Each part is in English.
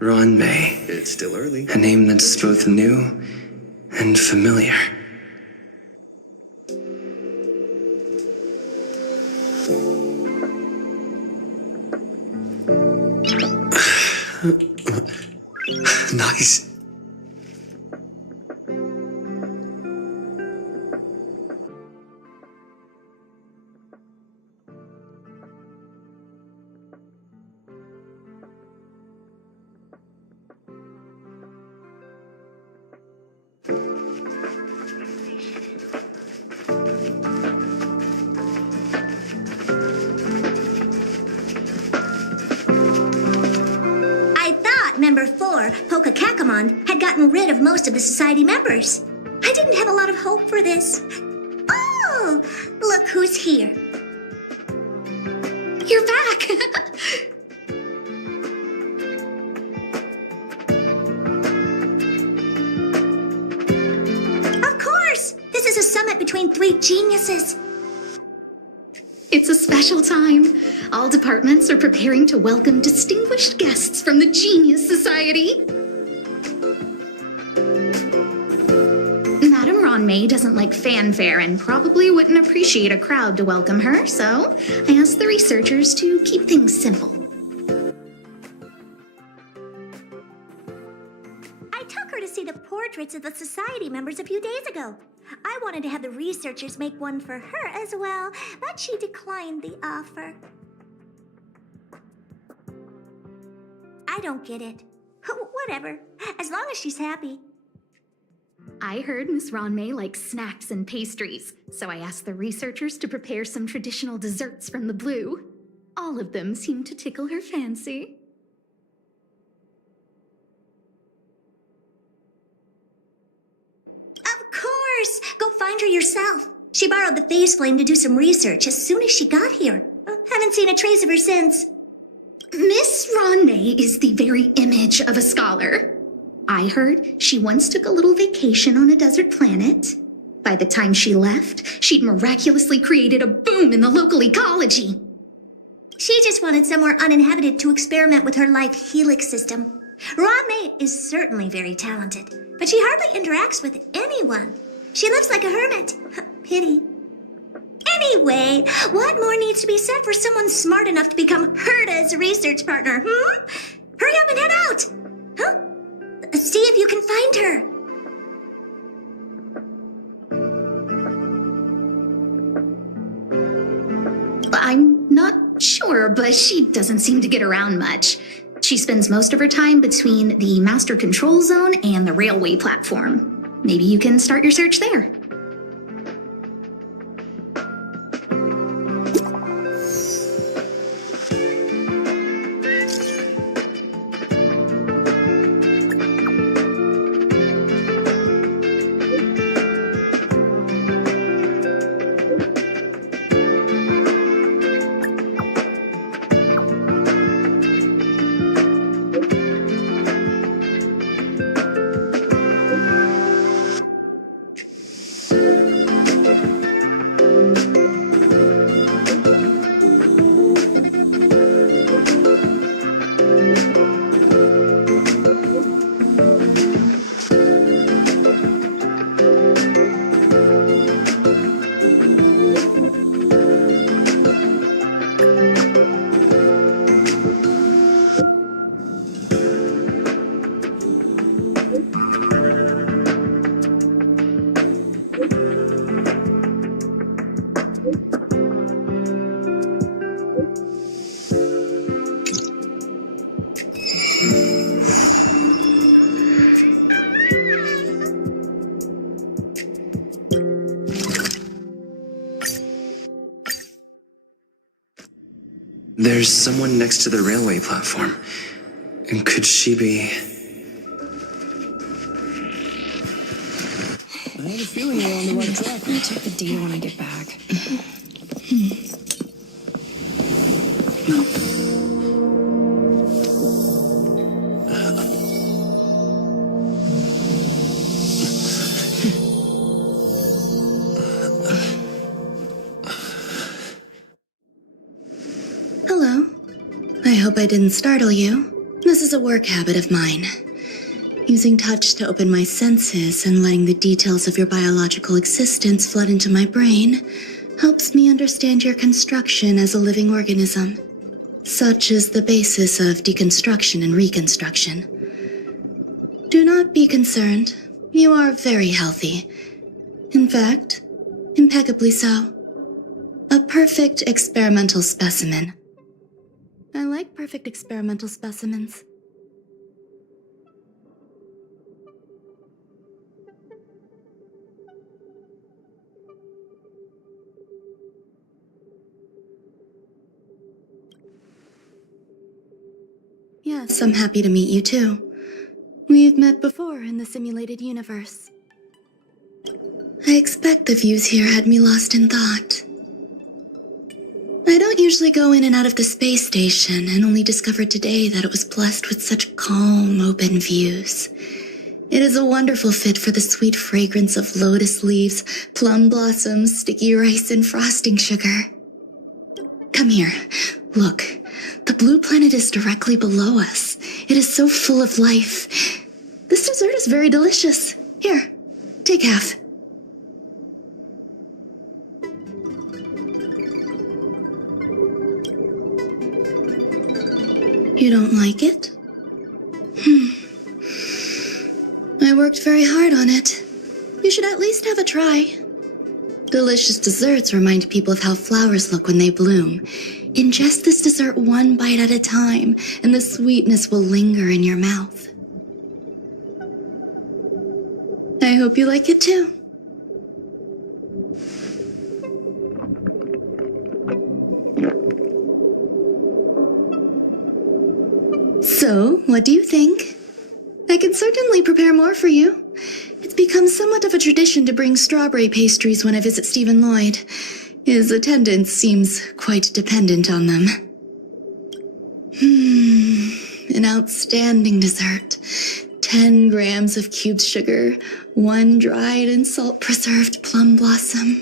Ron May. It's still early. A name that's both new and familiar. Nice. Member 4, Pokakakamon, had gotten rid of most of the society members. I didn't have a lot of hope for this. Oh, look who's here. You're back. Of course! This is a summit between 3 geniuses. It's a special time. All departments are preparing to welcome distinguished guests from the Genius Society. Madame Ron May doesn't like fanfare and probably wouldn't appreciate a crowd to welcome her, so I asked the researchers to keep things simple. I took her to see the portraits of the society members a few days ago. I wanted to have the researchers make one for her as well, but she declined the offer. I don't get it. Whatever, as long as she's happy. I heard Miss Ron May likes snacks and pastries, so I asked the researchers to prepare some traditional desserts from the blue. All of them seemed to tickle her fancy. Of course! Go find her yourself. She borrowed the phase flame to do some research as soon as she got here. Haven't seen a trace of her since. Miss Ron May is the very image of a scholar. I heard she once took a little vacation on a desert planet. By the time she left, she'd miraculously created a boom in the local ecology. She just wanted somewhere uninhabited to experiment with her life helix system. Ron May is certainly very talented, but she hardly interacts with anyone. She lives like a hermit. Pity. Anyway, what more needs to be said for someone smart enough to become Herda's research partner, Hurry up and head out! See if you can find her. I'm not sure, but she doesn't seem to get around much. She spends most of her time between the master control zone and the railway platform. Maybe you can start your search there. There's someone next to the railway platform. And could she be... I have a feeling we're on the right track. I'll check the data when I get back. Hello. I hope I didn't startle you. The This is a work habit of mine. Using touch to open my senses and letting the details of your biological existence flood into my brain helps me understand your construction as a living organism. Such is the basis of deconstruction and reconstruction. Do not be concerned. You are very healthy. In fact, impeccably so. A perfect experimental specimen. I like perfect experimental specimens. Yes, I'm happy to meet you too. We've met before in the simulated universe. I expect the views here had me lost in thought. I don't usually go in and out of the space station and only discovered today that it was blessed with such calm, open views. It is a wonderful fit for the sweet fragrance of lotus leaves, plum blossoms, sticky rice, and frosting sugar. Come here. Look. The blue planet is directly below us. It is so full of life. This dessert is very delicious. Here, take half. You don't like it? I worked very hard on it. You should at least have a try. Delicious desserts remind people of how flowers look when they bloom. Ingest this dessert one bite at a time, and the sweetness will linger in your mouth. I hope you like it too. So, what do you think? I can certainly prepare more for you. It's become somewhat of a tradition to bring strawberry pastries when I visit Stephen Lloyd. His attendance seems quite dependent on them. An outstanding dessert. 10 grams of cubed sugar, 1 dried and salt-preserved plum blossom.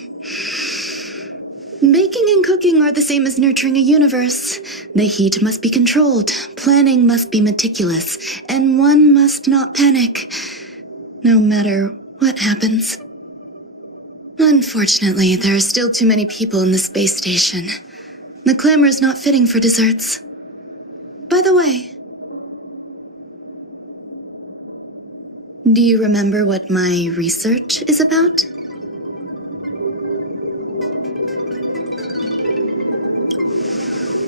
Baking and cooking are the same as nurturing a universe. The heat must be controlled, planning must be meticulous, and one must not panic, no matter what happens. Unfortunately, there are still too many people in the space station. The clamor is not fitting for desserts. By the way, do you remember what my research is about?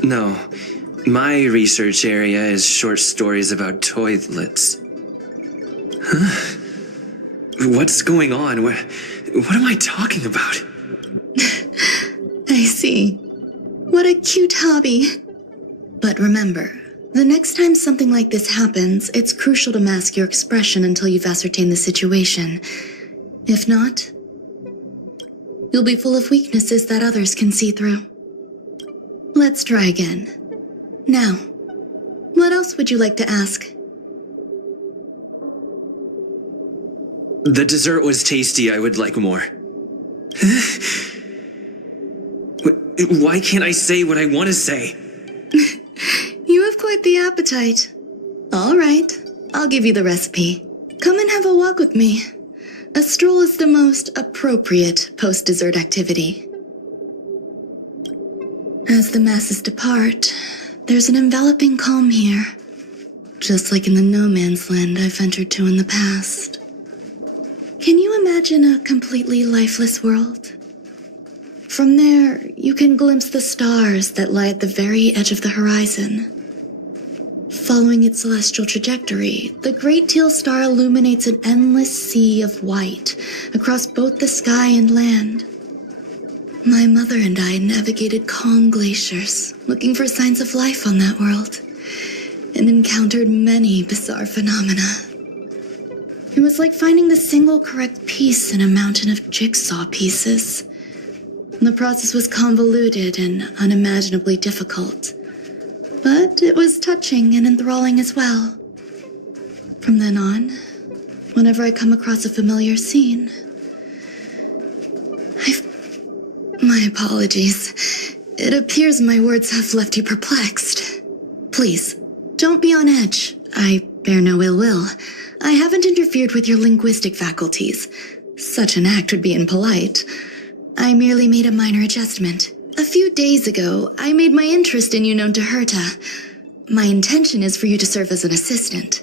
No. My research area is short stories about toilets. Huh? What's going on? What am I talking about? I see. What a cute hobby. But remember, the next time something like this happens, it's crucial to mask your expression until you've ascertained the situation. If not, you'll be full of weaknesses that others can see through. Let's try again. Now, what else would you like to ask? The dessert was tasty. I would like more. Why can't I say what I want to say? You have quite the appetite. All right, I'll give you the recipe. Come and have a walk with me. A stroll is the most appropriate post-dessert activity. As the masses depart, there's an enveloping calm here, just like in the no-man's land I've ventured to in the past. Can you imagine a completely lifeless world? From there, you can glimpse the stars that lie at the very edge of the horizon. Following its celestial trajectory, the Great Teal Star illuminates an endless sea of white across both the sky and land. My mother and I navigated calm glaciers, looking for signs of life on that world, and encountered many bizarre phenomena. It was like finding the single correct piece in a mountain of jigsaw pieces. The process was convoluted and unimaginably difficult, but it was touching and enthralling as well. From then on, whenever I come across a familiar scene, My apologies. It appears my words have left you perplexed. Please, don't be on edge. I bear no ill will. I haven't interfered with your linguistic faculties. Such an act would be impolite. I merely made a minor adjustment. A few days ago, I made my interest in you known to Herta. My intention is for you to serve as an assistant.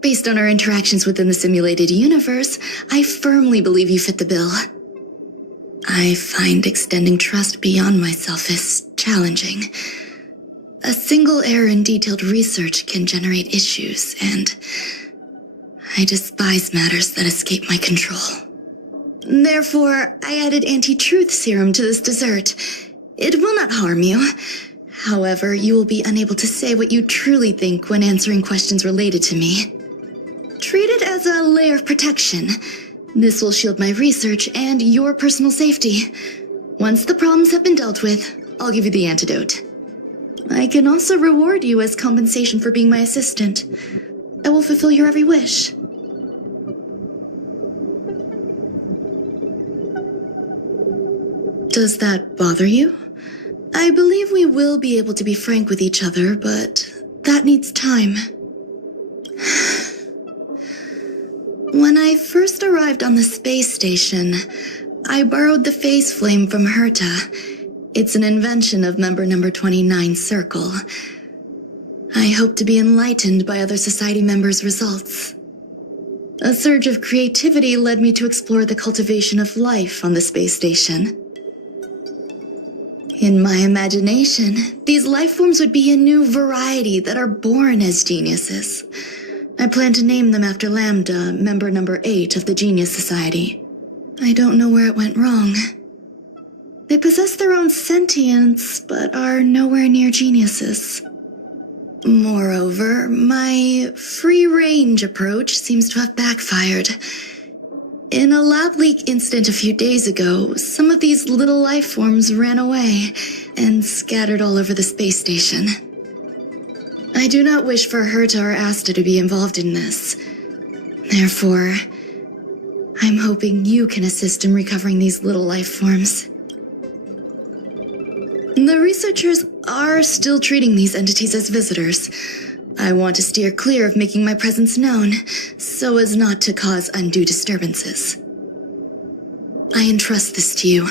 Based on our interactions within the simulated universe, I firmly believe you fit the bill. I find extending trust beyond myself is challenging. A single error in detailed research can generate issues, and I despise matters that escape my control. Therefore, I added anti-truth serum to this dessert. It will not harm you. However, you will be unable to say what you truly think when answering questions related to me. Treat it as a layer of protection. This will shield my research and your personal safety. Once the problems have been dealt with, I'll give you the antidote. I can also reward you as compensation for being my assistant. I will fulfill your every wish. Does that bother you? I believe we will be able to be frank with each other, but that needs time. When I first arrived on the space station, I borrowed the phase flame from Herta. It's an invention of member number 29 Circle. I hope to be enlightened by other society members' results. A surge of creativity led me to explore the cultivation of life on the space station. In my imagination, these life forms would be a new variety that are born as geniuses. I plan to name them after Lambda, member number 8 of the Genius Society. I don't know where it went wrong. They possess their own sentience, but are nowhere near geniuses. Moreover, my free-range approach seems to have backfired. In a lab leak incident a few days ago, some of these little life forms ran away and scattered all over the space station. I do not wish for Herta or Asta to be involved in this. Therefore, I'm hoping you can assist in recovering these little life forms. The researchers are still treating these entities as visitors. I want to steer clear of making my presence known, so as not to cause undue disturbances. I entrust this to you.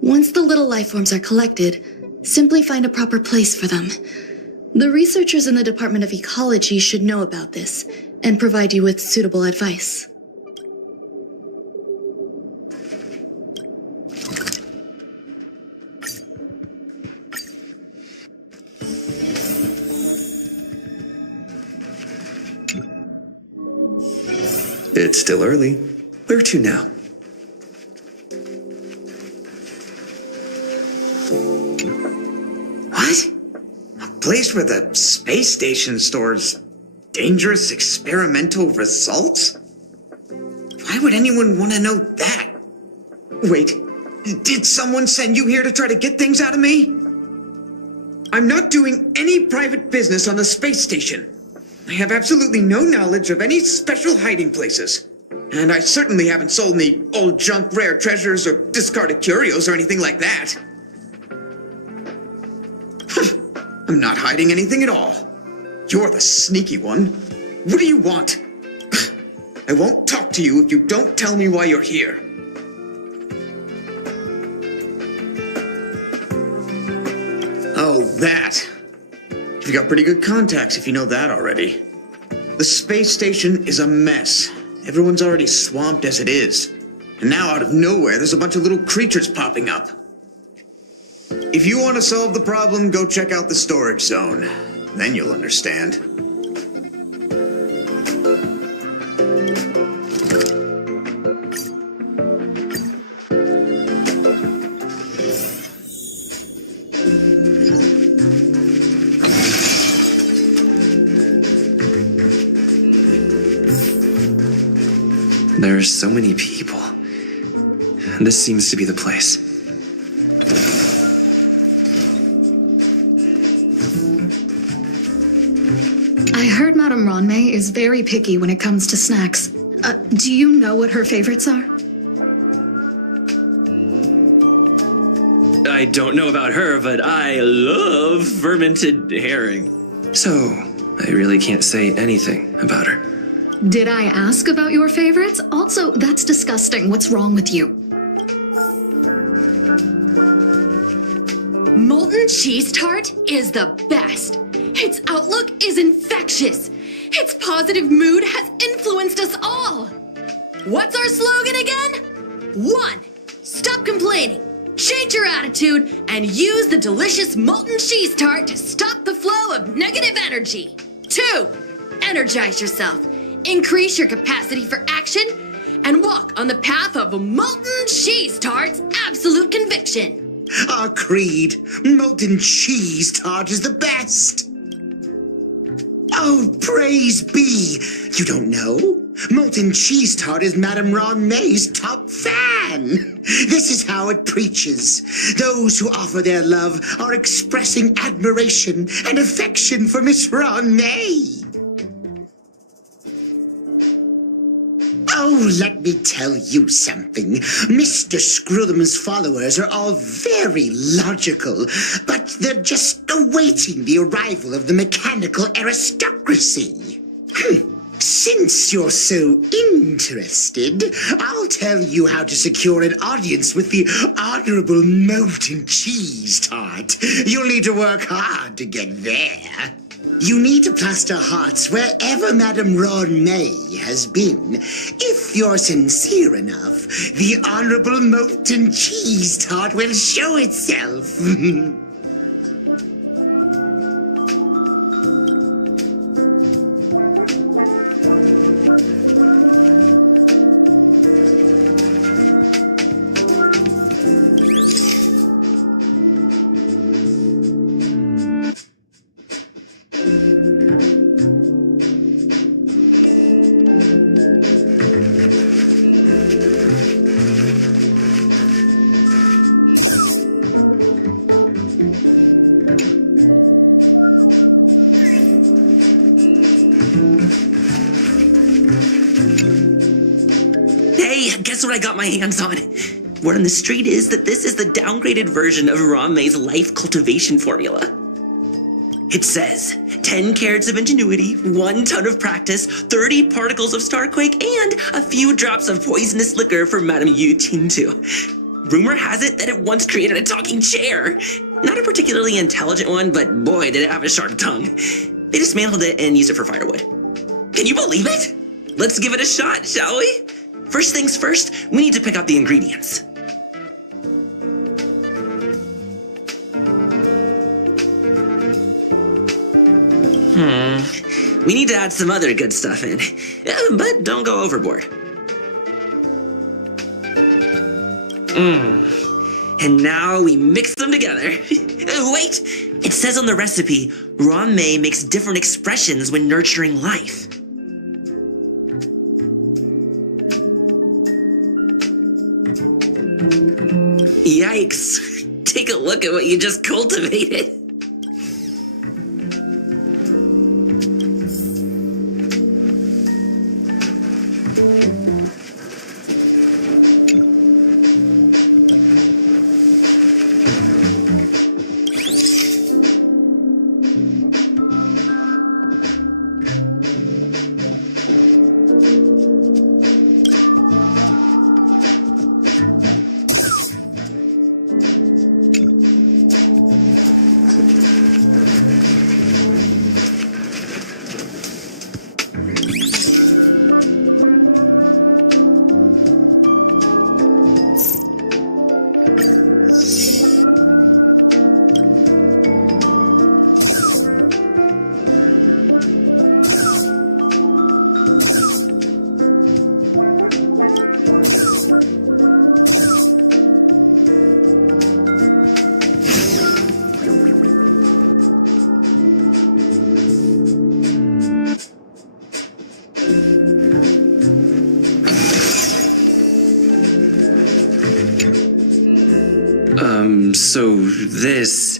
Once the little life forms are collected, simply find a proper place for them. The researchers in the Department of Ecology should know about this, and provide you with suitable advice. It's still early. Where to now? What? A place where the space station stores dangerous experimental results? Why would anyone want to know that? Wait, did someone send you here to try to get things out of me? I'm not doing any private business on the space station. I have absolutely no knowledge of any special hiding places. And I certainly haven't sold any old junk rare treasures or discarded curios or anything like that. I'm not hiding anything at all. You're the sneaky one. What do you want? I won't talk to you if you don't tell me why you're here. Oh, that. You've got pretty good contacts if you know that already. The space station is a mess. Everyone's already swamped as it is. And now out of nowhere, there's a bunch of little creatures popping up. If you want to solve the problem, go check out the storage zone. Then you'll understand. There are so many people. This seems to be the place. I heard Madame Ronmei is very picky when it comes to snacks. Do you know what her favorites are? I don't know about her, but I love fermented herring. So, I really can't say anything about her. Did I ask about your favorites? Also, that's disgusting. What's wrong with you? Molten cheese tart is the best. Its outlook is infectious. Its positive mood has influenced us all. What's our slogan again? 1. Stop complaining. Change your attitude and use the delicious molten cheese tart to stop the flow of negative energy. 2. Energize yourself. Increase your capacity for action and walk on the path of molten cheese tart's absolute conviction. Our creed, molten cheese tart is the best. Oh, praise be. You don't know? Molten cheese tart is Madame Ron May's top fan. This is how it preaches. Those who offer their love are expressing admiration and affection for Miss Ron May. Oh, let me tell you something. Mr. Screwtham's followers are all very logical, but they're just awaiting the arrival of the mechanical aristocracy. Since you're so interested, I'll tell you how to secure an audience with the Honorable Molten Cheese Tart. You'll need to work hard to get there. You need to plaster hearts wherever Madame Ron May has been. If you're sincere enough, the Honorable Molten Cheese Tart will show itself. Guess what I got my hands on? Word on the street is that this is the downgraded version of Ron May's life cultivation formula. It says 10 carats of ingenuity, 1 ton of practice, 30 particles of starquake, and a few drops of poisonous liquor for Madame Yu Qingtu. Rumor has it that it once created a talking chair. Not a particularly intelligent one, but boy, did it have a sharp tongue. They dismantled it and used it for firewood. Can you believe it? Let's give it a shot, shall we? First things first, we need to pick out the ingredients. We need to add some other good stuff in, but don't go overboard. And now we mix them together. Wait! It says on the recipe, Ron May makes different expressions when nurturing life. Yikes! Take a look at what you just cultivated. So this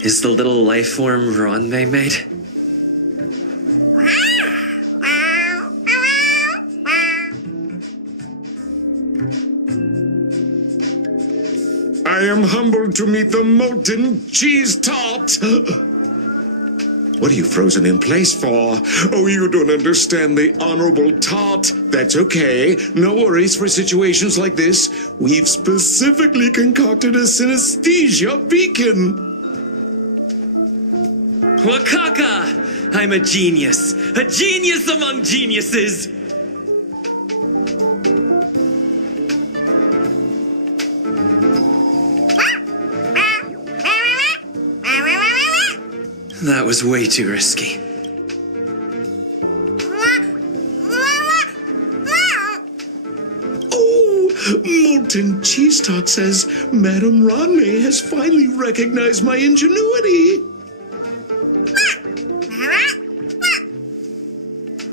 is the little life form Ron May made? I am humbled to meet the molten cheese tart. What are you frozen in place for? Oh, you don't understand the Honorable Tot. That's okay. No worries for situations like this. We've specifically concocted a synesthesia beacon. Wakaka! I'm a genius. A genius among geniuses! That was way too risky. Oh, Molten Cheese Tot says Madame Ranmei has finally recognized my ingenuity.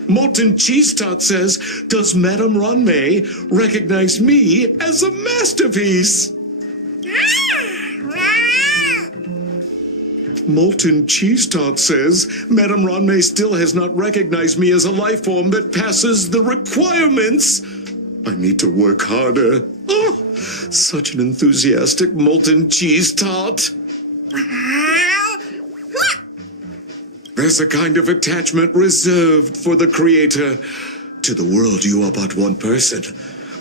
Molten Cheese Tot says, does Madame Ranmei recognize me as a masterpiece? Molten Cheese Tot says, Madame Ranmei still has not recognized me as a life form that passes the requirements. I need to work harder. Oh, such an enthusiastic Molten Cheese Tot. There's a kind of attachment reserved for the Creator. To the world, you are but one person.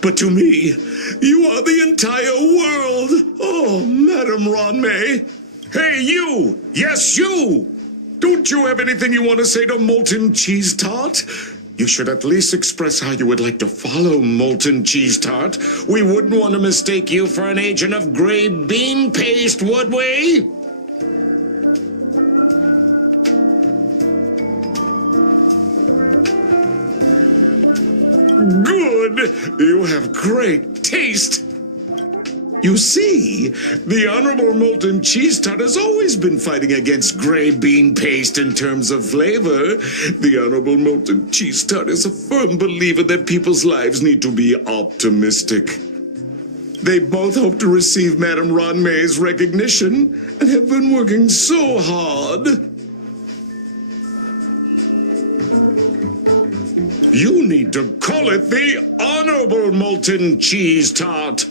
But to me, you are the entire world. Oh, Madame Ranmei. Hey, you! Yes, you! Don't you have anything you want to say to Molten Cheese Tot? You should at least express how you would like to follow Molten Cheese Tot. We wouldn't want to mistake you for an agent of gray bean paste, would we? Good! You have great taste! You see, the Honorable Molten Cheese Tot has always been fighting against gray bean paste in terms of flavor. The Honorable Molten Cheese Tot is a firm believer that people's lives need to be optimistic. They both hope to receive Madame Ranmei's recognition and have been working so hard. You need to call it the Honorable Molten Cheese Tot.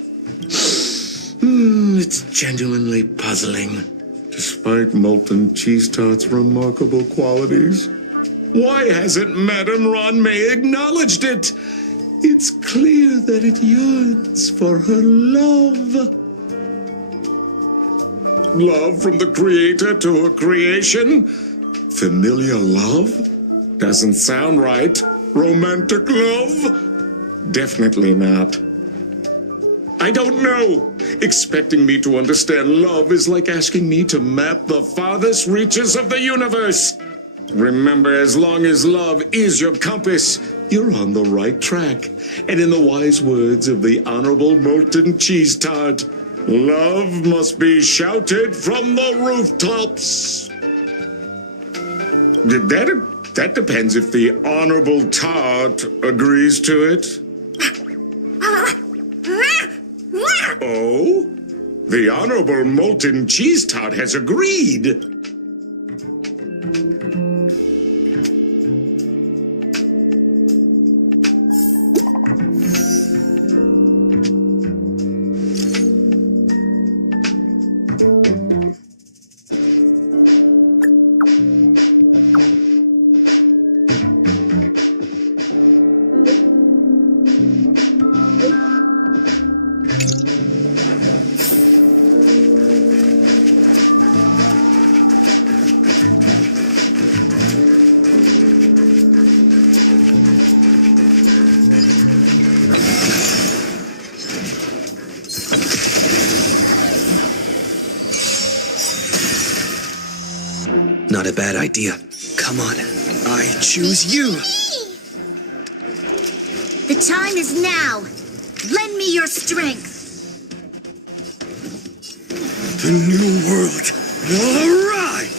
It's genuinely puzzling, despite Molten Cheese Tot's remarkable qualities. Why hasn't Madame Ranmei acknowledged it? It's clear that it yearns for her love. Love from the Creator to her creation? Familiar love? Doesn't sound right. Romantic love? Definitely not. I don't know. Expecting me to understand love is like asking me to map the farthest reaches of the universe. Remember, as long as love is your compass, you're on the right track. And in the wise words of the Honorable Molten Cheese Tot, love must be shouted from the rooftops. That depends if the Honorable Tot agrees to it. Oh? The Honorable Molten Cheese Tot has agreed. Not a bad idea. Come on. I choose you. The time is now. Lend me your strength. The new world will arrive.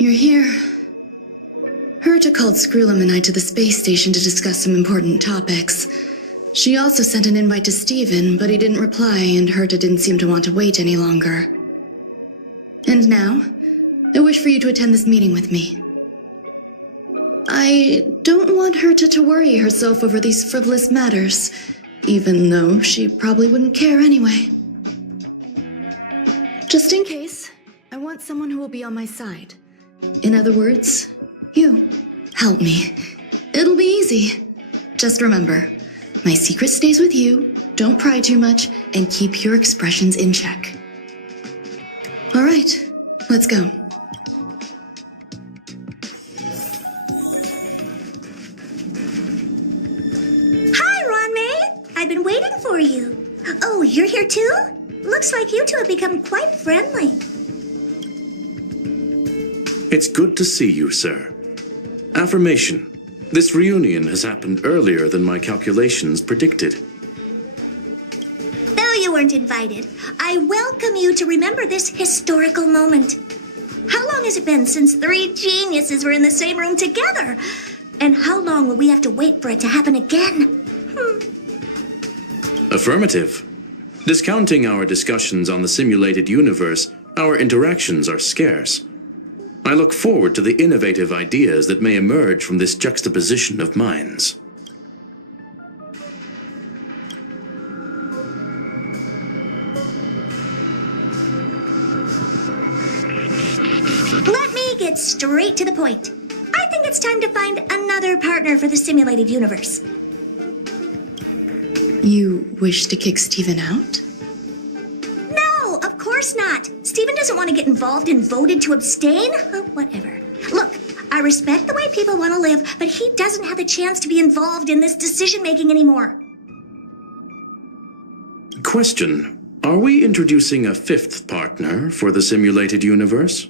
You're here. Herta called Skrullum and I to the space station to discuss some important topics. She also sent an invite to Steven, but he didn't reply, and Herta didn't seem to want to wait any longer. And now, I wish for you to attend this meeting with me. I don't want Herta to worry herself over these frivolous matters, even though she probably wouldn't care anyway. Just in case, I want someone who will be on my side. In other words, you. Help me. It'll be easy. Just remember, my secret stays with you, don't pry too much, and keep your expressions in check. All right, let's go. Hi, Ron-May. I've been waiting for you. Oh, you're here too? Looks like you two have become quite friendly. It's good to see you, sir. Affirmation. This reunion has happened earlier than my calculations predicted. Though you weren't invited, I welcome you to remember this historical moment. How long has it been since 3 geniuses were in the same room together? And how long will we have to wait for it to happen again? Affirmative. Discounting our discussions on the simulated universe, our interactions are scarce. I look forward to the innovative ideas that may emerge from this juxtaposition of minds. Let me get straight to the point. I think it's time to find another partner for the simulated universe. You wish to kick Steven out? No, of course not. Steven doesn't want to get involved and voted to abstain. Oh, whatever. Look, I respect the way people want to live, but he doesn't have the chance to be involved in this decision-making anymore. Question. Are we introducing a 5th partner for the simulated universe?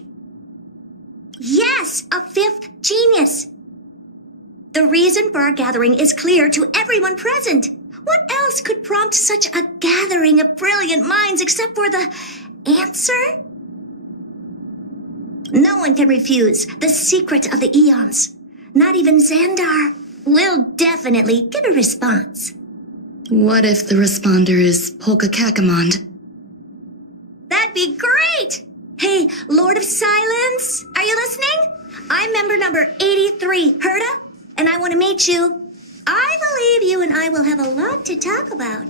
Yes, a 5th genius. The reason for our gathering is clear to everyone present. What else could prompt such a gathering of brilliant minds except for the answer? No one can refuse the secret of the eons. Not even Xandar. We'll definitely get a response. What if the responder is Polka Kakamond? That'd be great! Hey, Lord of Silence, are you listening? I'm member number 83, Herta, and I want to meet you. I believe you and I will have a lot to talk about.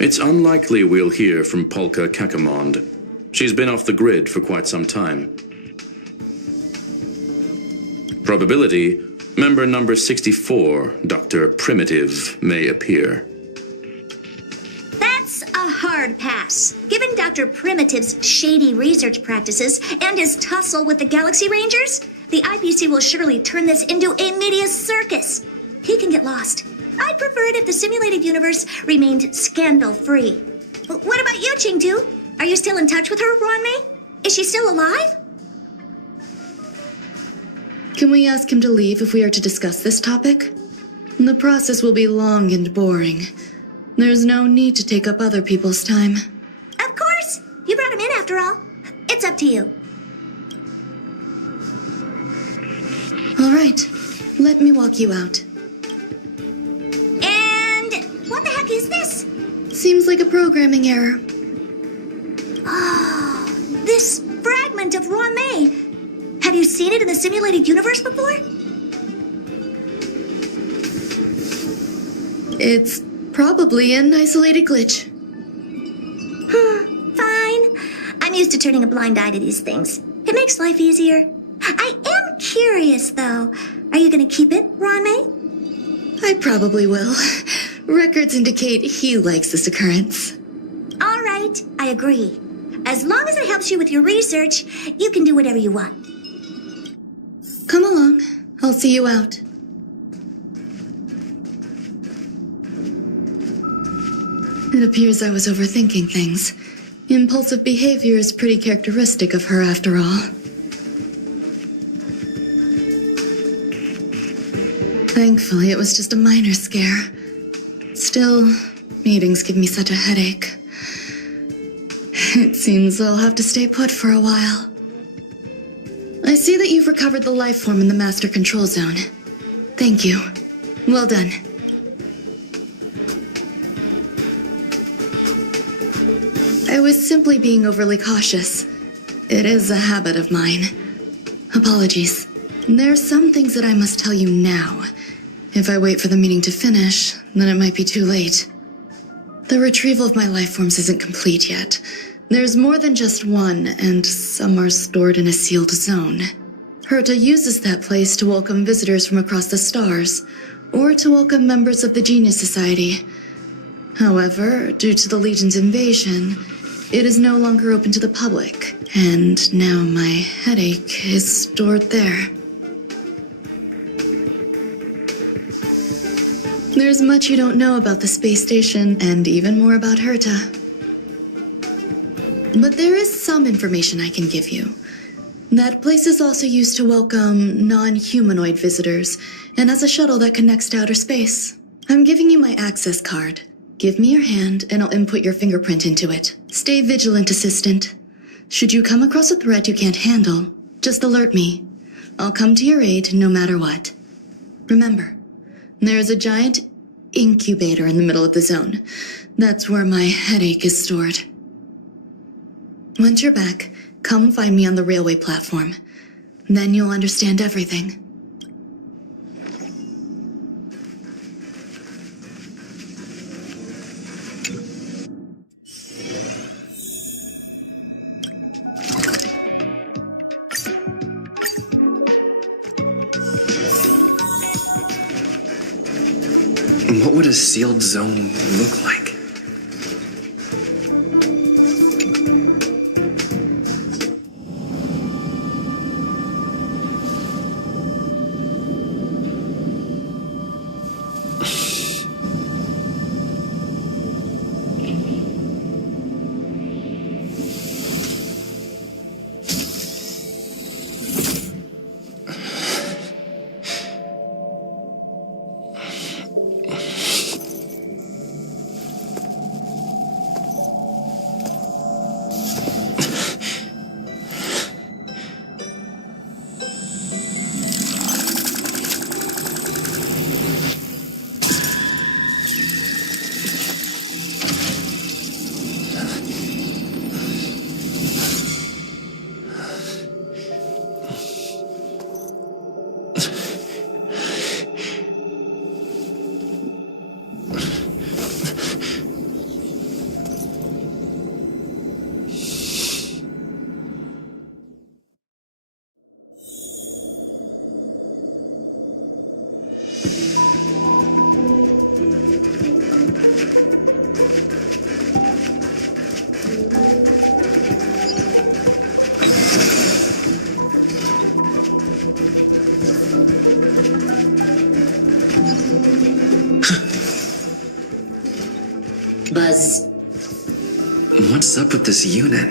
It's unlikely we'll hear from Polka Kakamond. She's been off the grid for quite some time. Probability, member number 64, Dr. Primitive, may appear. That's a hard pass. Given Dr. Primitive's shady research practices and his tussle with the Galaxy Rangers, the IPC will surely turn this into a media circus. He can get lost. I'd prefer it if the simulated universe remained scandal-free. What about you, Chengdu? Are you still in touch with her, Ron-May? Is she still alive? Can we ask him to leave if we are to discuss this topic? The process will be long and boring. There's no need to take up other people's time. Of course! You brought him in after all. It's up to you. All right, let me walk you out. And what the heck is this? Seems like a programming error. Oh, this fragment of Ron-May. Have you seen it in the simulated universe before? It's probably an isolated glitch. Fine. I'm used to turning a blind eye to these things. It makes life easier. I am curious, though. Are you going to keep it, Ron-May? I probably will. Records indicate he likes this occurrence. All right, I agree. As long as it helps you with your research, you can do whatever you want. Come along. I'll see you out. It appears I was overthinking things. Impulsive behavior is pretty characteristic of her after all. Thankfully, it was just a minor scare. Still, meetings give me such a headache. It seems I'll have to stay put for a while. I see that you've recovered the life form in the Master Control Zone. Thank you. Well done. I was simply being overly cautious. It is a habit of mine. Apologies. There are some things that I must tell you now. If I wait for the meeting to finish, then it might be too late. The retrieval of my life forms isn't complete yet. There's more than just one, and some are stored in a sealed zone. Herta uses that place to welcome visitors from across the stars, or to welcome members of the Genius Society. However, due to the Legion's invasion, it is no longer open to the public, and now my headache is stored there. There's much you don't know about the space station, and even more about Herta. But there is some information I can give you. That place is also used to welcome non-humanoid visitors, and as a shuttle that connects to outer space. I'm giving you my access card. Give me your hand, and I'll input your fingerprint into it. Stay vigilant, Assistant. Should you come across a threat you can't handle, just alert me. I'll come to your aid no matter what. Remember, there is a giant incubator in the middle of the zone. That's where my headache is stored. Once you're back, come find me on the railway platform. Then you'll understand everything. What would a sealed zone look like? Buzz. What's up with this unit?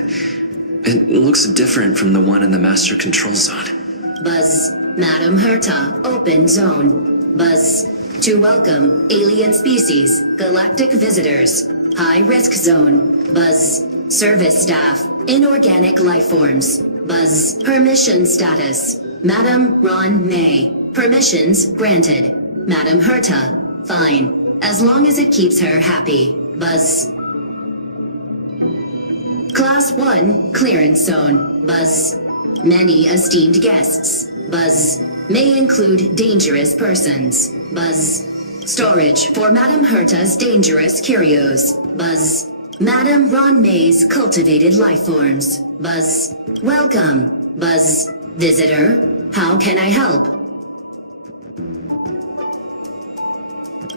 It looks different from the one in the Master Control Zone. Buzz. Madam Herta, open zone. Buzz. To welcome alien species, galactic visitors. High risk zone. Buzz. Service staff, inorganic life forms. Buzz. Permission status. Madam Ron May. Permissions granted. Madam Herta. Fine. As long as it keeps her happy. Buzz. Class 1 clearance zone. Buzz. Many esteemed guests. Buzz. May include dangerous persons. Buzz. Storage for Madam Herta's dangerous curios. Buzz. Madam Ron May's cultivated life forms. Buzz. Welcome. Buzz. Visitor. How can I help?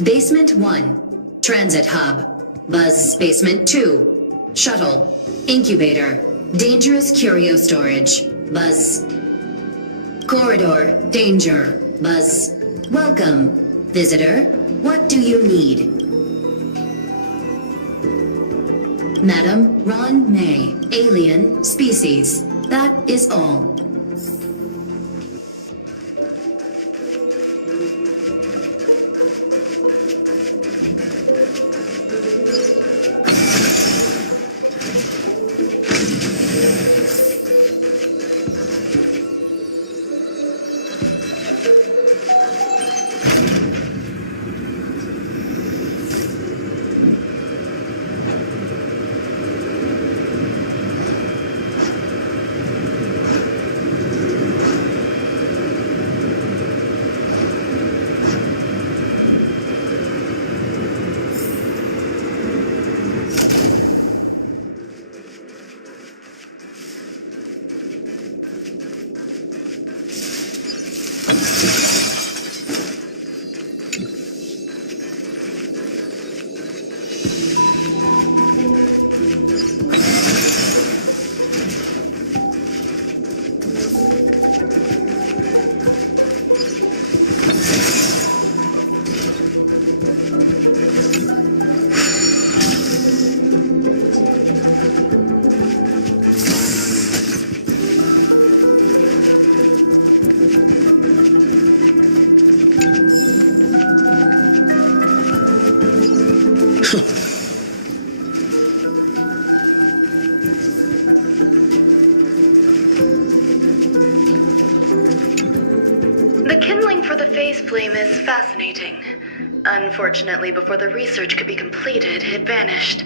Basement 1. Transit hub. Buzz. Basement 2. Shuttle. Incubator. Dangerous curio storage. Buzz. Corridor. Danger. Buzz. Welcome. Visitor. What do you need? Madam Ron May. Alien species. That is all. The kindling for the phase flame is fascinating. Unfortunately, before the research could be completed, it vanished.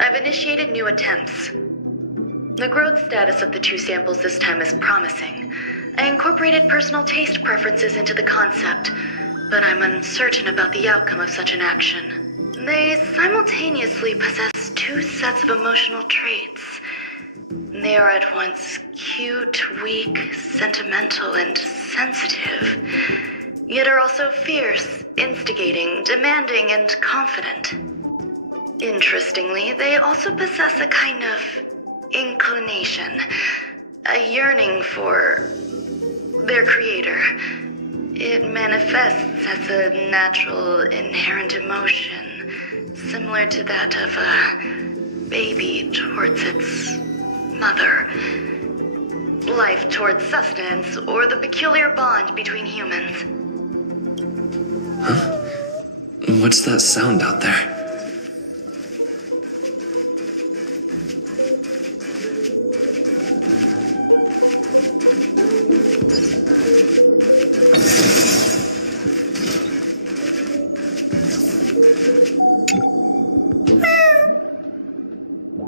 I've initiated new attempts. The growth status of the two samples this time is promising. I incorporated personal taste preferences into the concept, but I'm uncertain about the outcome of such an action. They simultaneously possess two sets of emotional traits. They are at once cute, weak, sentimental, and sensitive, yet are also fierce, instigating, demanding, and confident. Interestingly, they also possess a kind of inclination, a yearning for their creator. It manifests as a natural, inherent emotion, similar to that of a baby towards its mother. Life towards sustenance, or the peculiar bond between humans. Huh? What's that sound out there?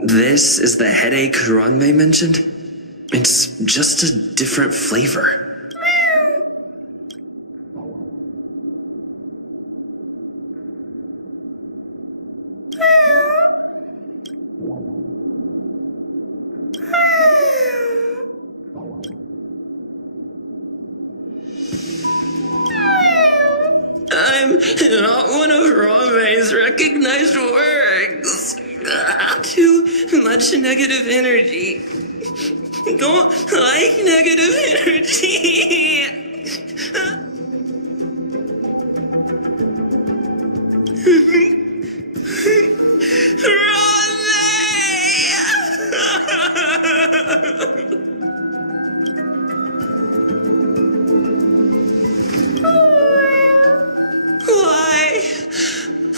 This is the headache Ranmei mentioned? It's just a different flavor. I'm not one of Ranmei's recognized works. Too much negative energy. Don't like negative energy.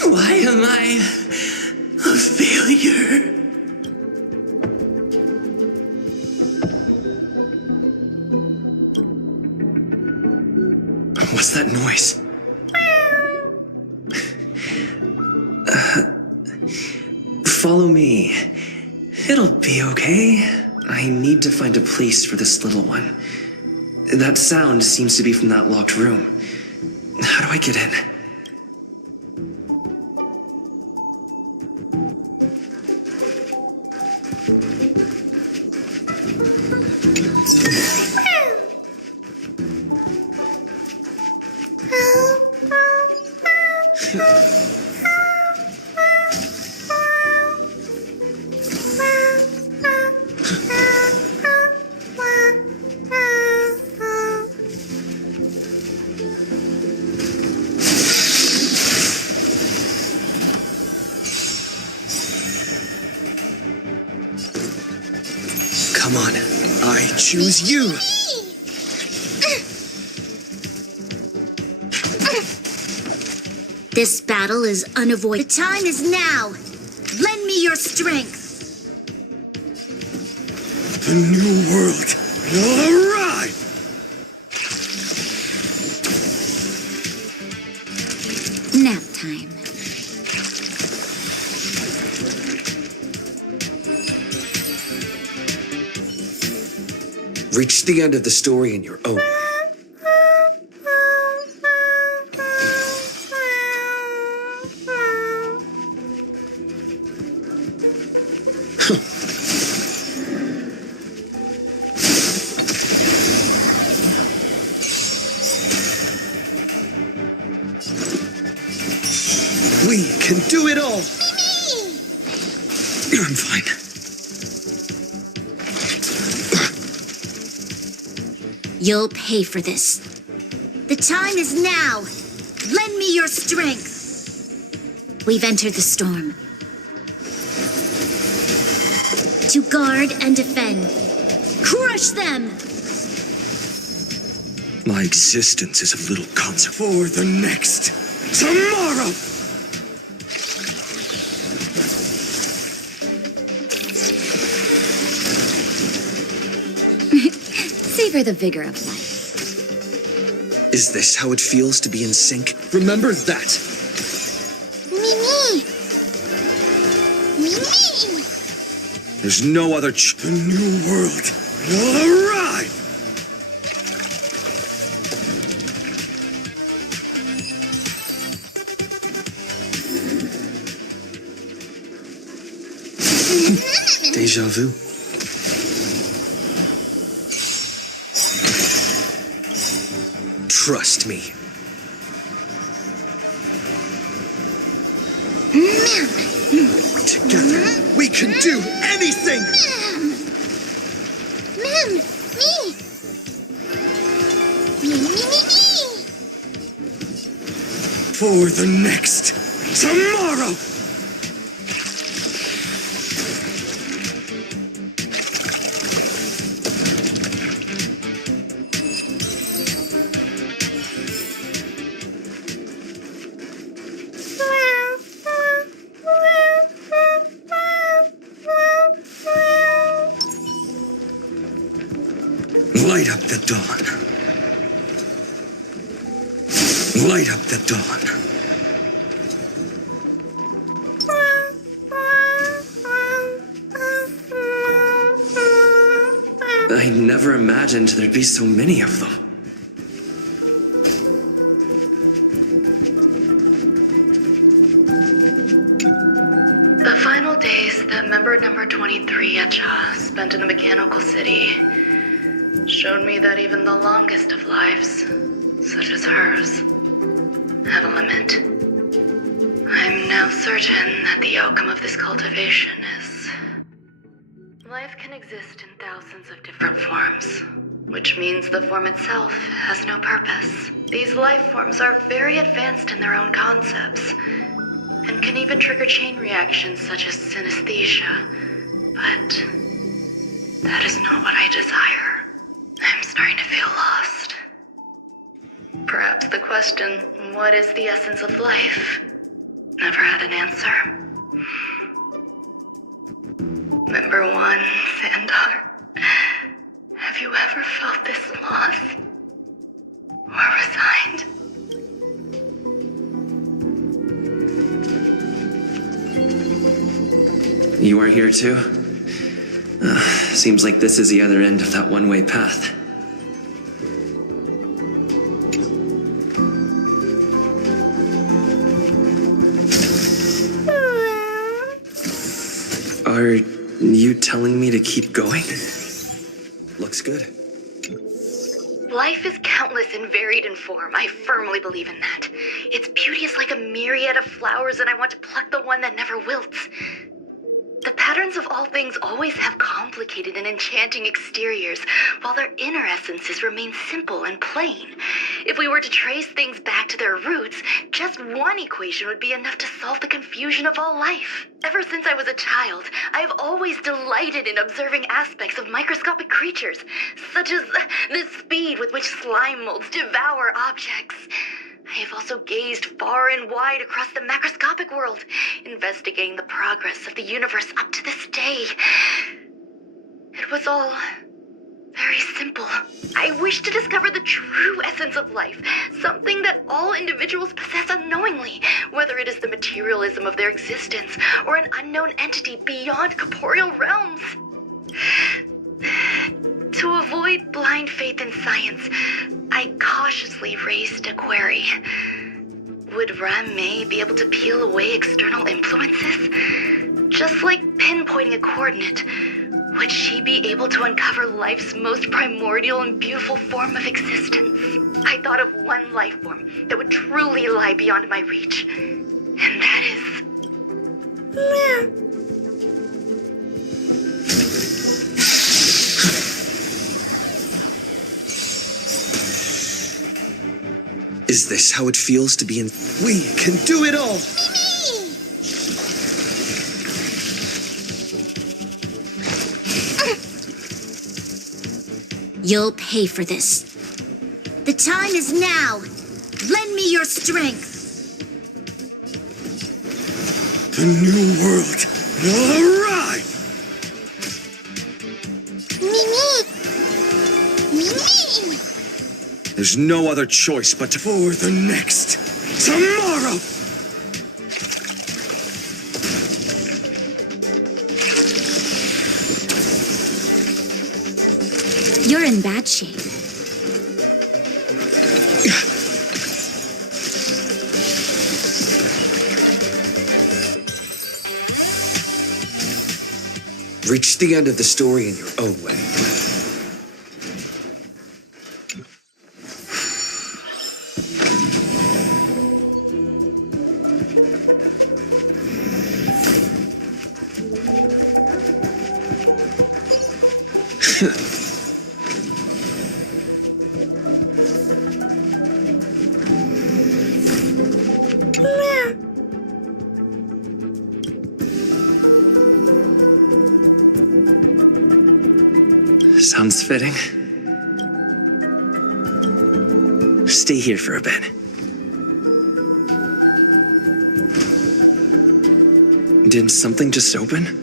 Why am I a failure? What's that noise? Follow me. It'll be okay. I need to find a place for this little one. That sound seems to be from that locked room. How do I get in? Come on, I choose you. This battle is unavoidable. The time is now. Lend me your strength. The new world will arrive. Nap time. Reach the end of the story in your own. can do it all! I'm fine. You'll pay for this. The time is now. Lend me your strength. We've entered the storm. To guard and defend. Crush them! My existence is of little consequence for the next tomorrow! Savor the vigor of life. Is this how it feels to be in sync? Remember that! Mimi! There's no other The new world will arrive! Deja vu. Trust me. Together, we can do anything! For the next tomorrow! Light up the dawn. Light up the dawn. I never imagined there'd be so many of them. The final days that member number 23 Echa spent in a mechanical city showed me that even the longest of lives, such as hers, have a limit. I'm now certain that the outcome of this cultivation is... Life can exist in thousands of different forms, which means the form itself has no purpose. These life forms are very advanced in their own concepts, and can even trigger chain reactions such as synesthesia. But that is not what I desire. I'm starting to feel lost. Perhaps the question, what is the essence of life, never had an answer. Member 1, Sandar, have you ever felt this lost? Or resigned? You are here too? Seems like this is the other end of that one-way path. Are you telling me to keep going? Looks good. Life is countless and varied in form. I firmly believe in that. Its beauty is like a myriad of flowers, and I want to pluck the one that never wilts. The patterns of all things always have complicated and enchanting exteriors, while their inner essences remain simple and plain. If we were to trace things back to their roots, just one equation would be enough to solve the confusion of all life. Ever since I was a child, I have always delighted in observing aspects of microscopic creatures, such as the speed with which slime molds devour objects. I have also gazed far and wide across the macroscopic world, investigating the progress of the universe up to this day. It was all very simple. I wish to discover the true essence of life, something that all individuals possess unknowingly, whether it is the materialism of their existence or an unknown entity beyond corporeal realms. To avoid blind faith in science, I cautiously raised a query. Would Ran-Mei be able to peel away external influences? Just like pinpointing a coordinate, would she be able to uncover life's most primordial and beautiful form of existence? I thought of one life form that would truly lie beyond my reach. And that is... Is this how it feels to be in... We can do it all! You'll pay for this. The time is now. Lend me your strength. The new world will arrive! Mimi! There's no other choice but to... For the next tomorrow! You're in bad shape. Reach the end of the story in your own way. Sounds fitting. Stay here for a bit. Did something just open?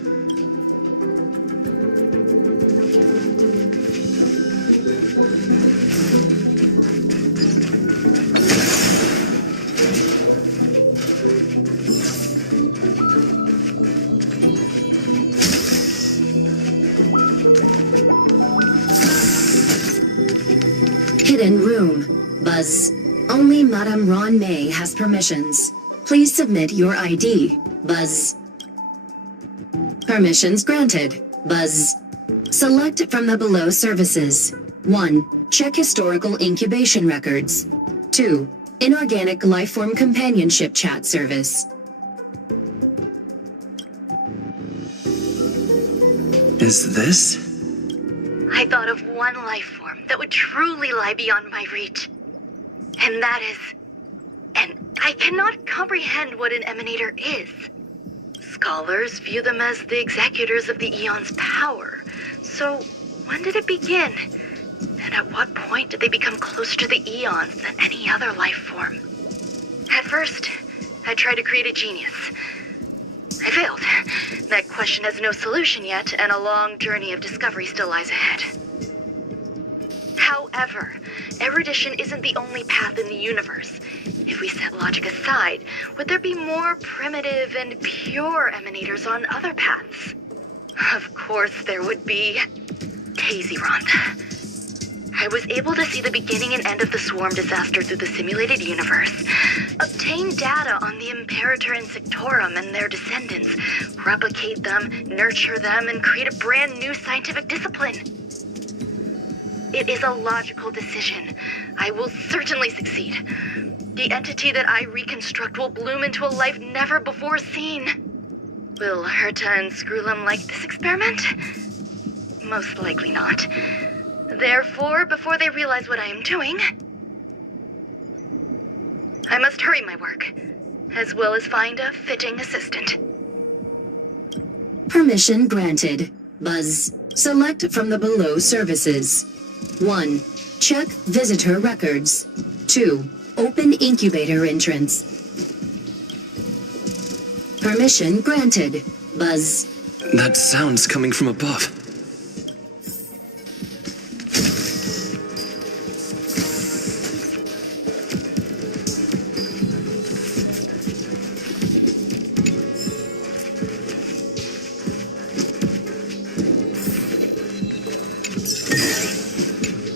Hidden room. Buzz. Only Madame Ron May has permissions. Please submit your ID. Buzz. Permissions granted. Buzz. Select from the below services. 1. Check historical incubation records. 2. Inorganic lifeform companionship chat service. Is this? I thought of one life form that would truly lie beyond my reach. And that is... And I cannot comprehend what an emanator is. Scholars view them as the executors of the Eon's power. So, when did it begin? And at what point did they become closer to the Eons than any other life form? At first, I tried to create a genius. I failed. That question has no solution yet, and a long journey of discovery still lies ahead. However, erudition isn't the only path in the universe. If we set logic aside, would there be more primitive and pure emanators on other paths? Of course there would be. Tazyron. I was able to see the beginning and end of the swarm disaster through the simulated universe, obtain data on the Imperator and Sectorum and their descendants, replicate them, nurture them, and create a brand new scientific discipline. It is a logical decision. I will certainly succeed. The entity that I reconstruct will bloom into a life never before seen. Will Herta and Skrullum like this experiment? Most likely not. Therefore, before they realize what I am doing, I must hurry my work, as well as find a fitting assistant. Permission granted. Buzz. Select from the below services. 1. Check visitor records. 2. Open incubator entrance. Permission granted. Buzz. That sound's coming from above.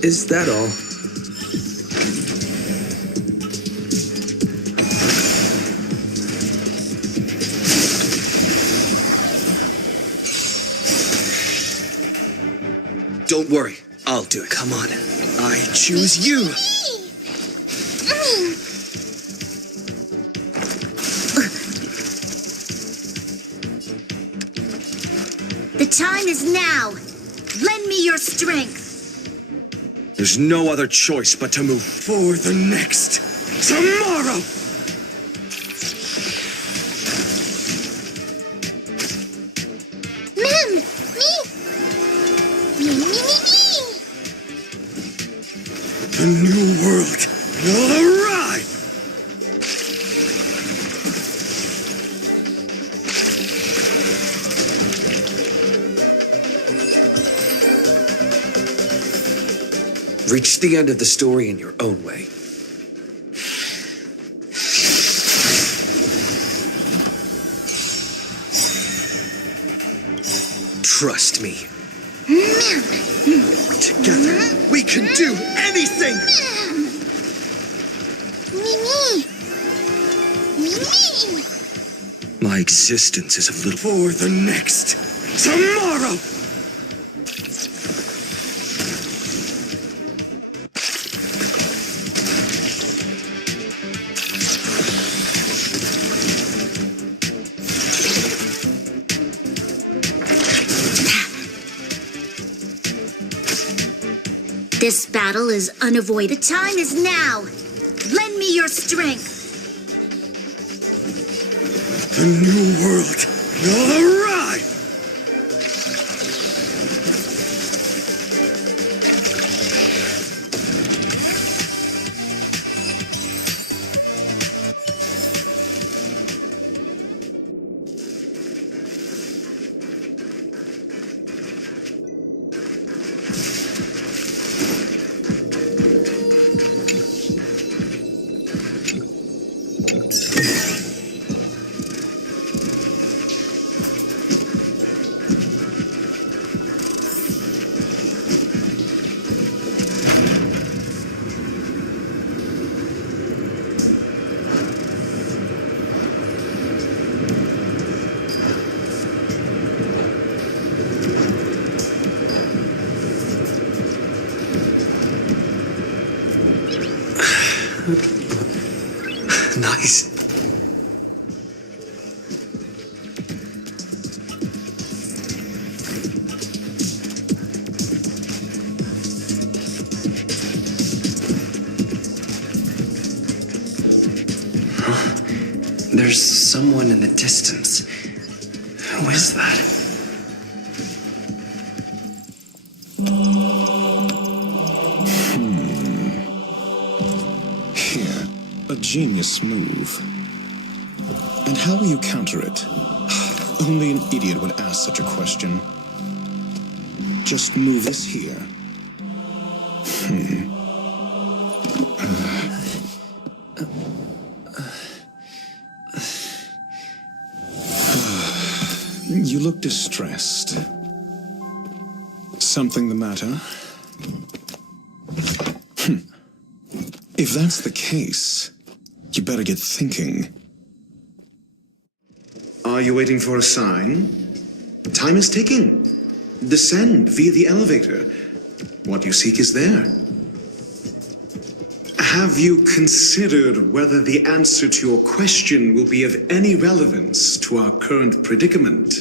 Is that all? Don't worry, I'll do it. Come on, I choose you. time is now. Lend me your strength. There's no other choice but to move for the next tomorrow! Mem! Me! The new world will arrive! Reach the end of the story in your own way. Trust me. Together, we can do anything! My existence is a little for the next tomorrow! This battle is unavoidable. The time is now. Lend me your strength. The new world will arrive! Nice. There's someone in the distance. Who is that? Here, a genius move. And how will you counter it? Only an idiot would ask such a question. Just move this here. You look distressed. Something the matter? If that's the case, you better get thinking. Are you waiting for a sign? Time is ticking. Descend via the elevator. What you seek is there. Have you considered whether the answer to your question will be of any relevance to our current predicament?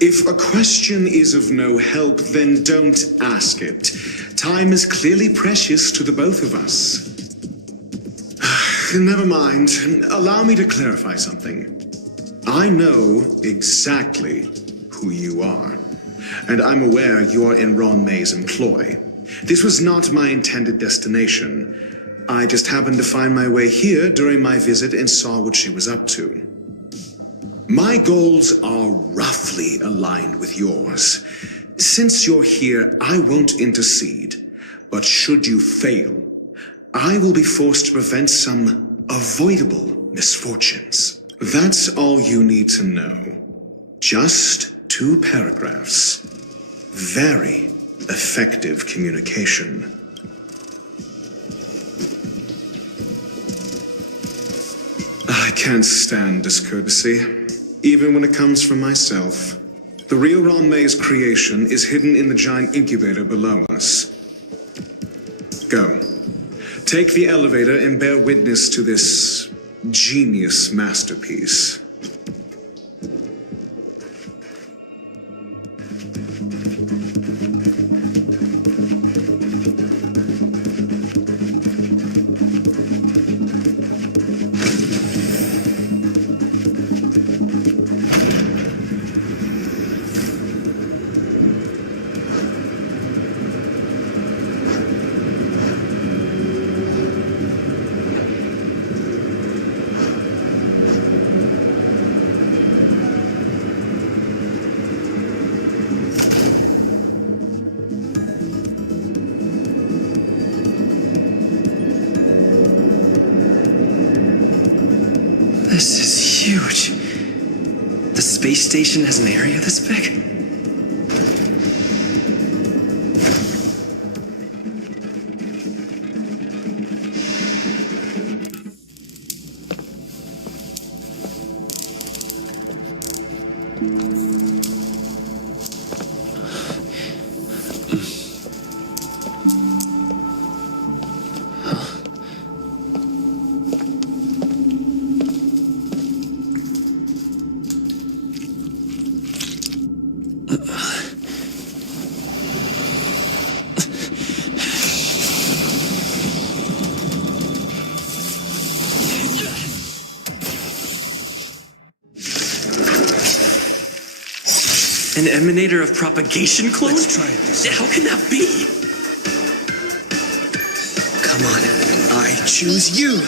If a question is of no help, then don't ask it. Time is clearly precious to the both of us. Never mind. Allow me to clarify something. I know exactly who you are, and I'm aware you are in Ron May's employ. This was not my intended destination. I just happened to find my way here during my visit and saw what she was up to. My goals are roughly aligned with yours. Since you're here, I won't intercede. But should you fail, I will be forced to prevent some avoidable misfortunes. That's all you need to know. Just 2 paragraphs. Very effective communication. I can't stand discourtesy, even when it comes from myself. The real Ron May's creation is hidden in the giant incubator below us. Go. Take the elevator and bear witness to this genius masterpiece. This is huge. The space station has an area this big? An emanator of propagation clone? Let's try this. How can that be? Come on, I choose you.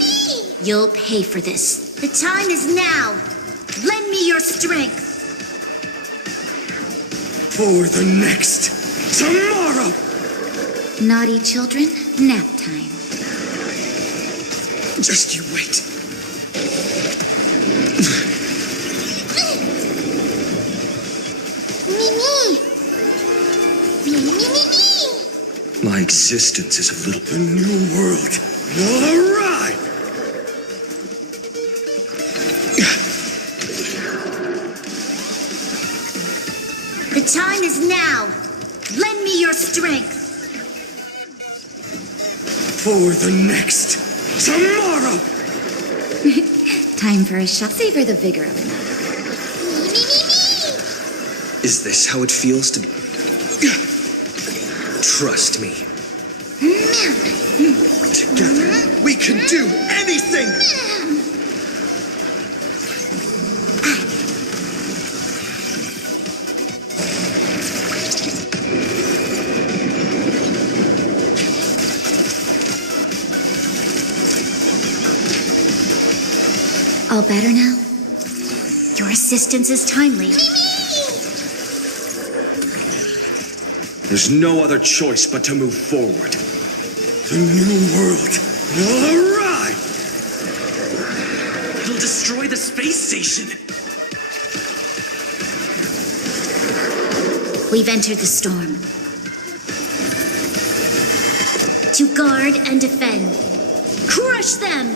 You'll pay for this. The time is now. Lend me your strength. For the next tomorrow. Naughty children, nap time. Just you wait. My existence is a little. The new world will arrive! The time is now. Lend me your strength. For the next tomorrow! Time for a shot. Savor the vigor of it. Is this how it feels to be? Trust me. Together, we can do anything! All better now? Your assistance is timely. There's no other choice but to move forward. The new world will arrive! It'll destroy the space station. We've entered the storm. To guard and defend. Crush them!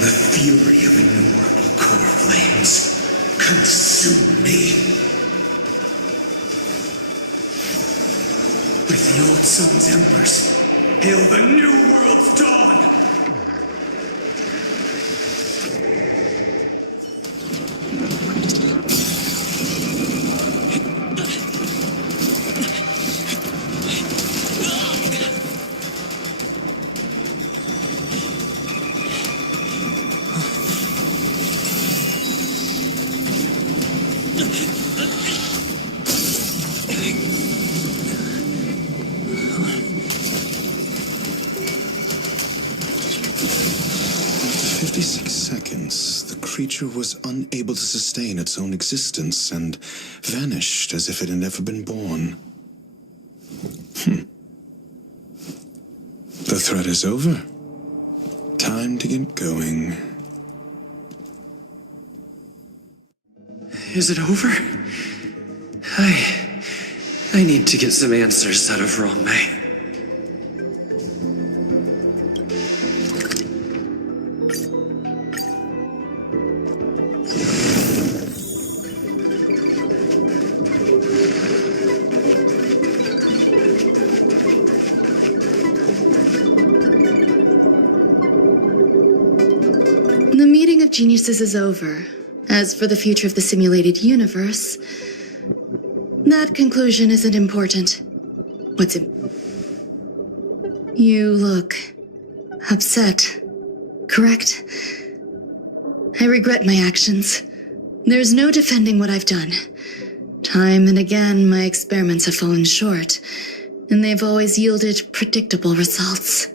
The fury of innumerable core flames consume me. With the old sun's embers, hail the new world's dawn! The creature was unable to sustain its own existence and vanished as if it had never been born. The threat is over. Time to get going. Is it over? I need to get some answers out of Romme. Geniuses is over. As for the future of the simulated universe, that conclusion isn't important. What's it? You look upset, correct? I regret my actions. There's no defending what I've done. Time and again, my experiments have fallen short, and they've always yielded predictable results.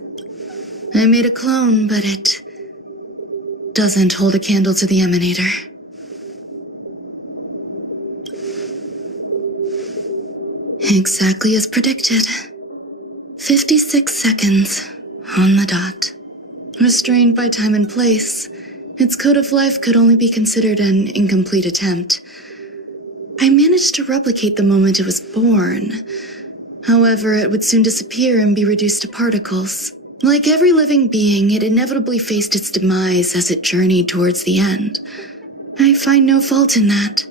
I made a clone, but it doesn't hold a candle to the emanator. Exactly as predicted. 56 seconds on the dot. Restrained by time and place, its code of life could only be considered an incomplete attempt. I managed to replicate the moment it was born. However, it would soon disappear and be reduced to particles. Like every living being, it inevitably faced its demise as it journeyed towards the end. I find no fault in that.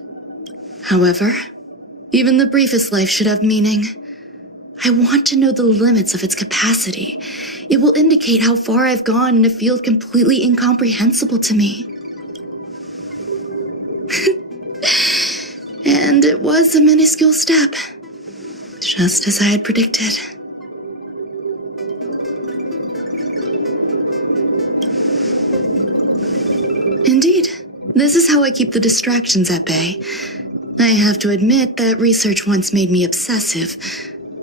However, even the briefest life should have meaning. I want to know the limits of its capacity. It will indicate how far I've gone in a field completely incomprehensible to me. And it was a minuscule step, just as I had predicted. Indeed, this is how I keep the distractions at bay. I have to admit that research once made me obsessive.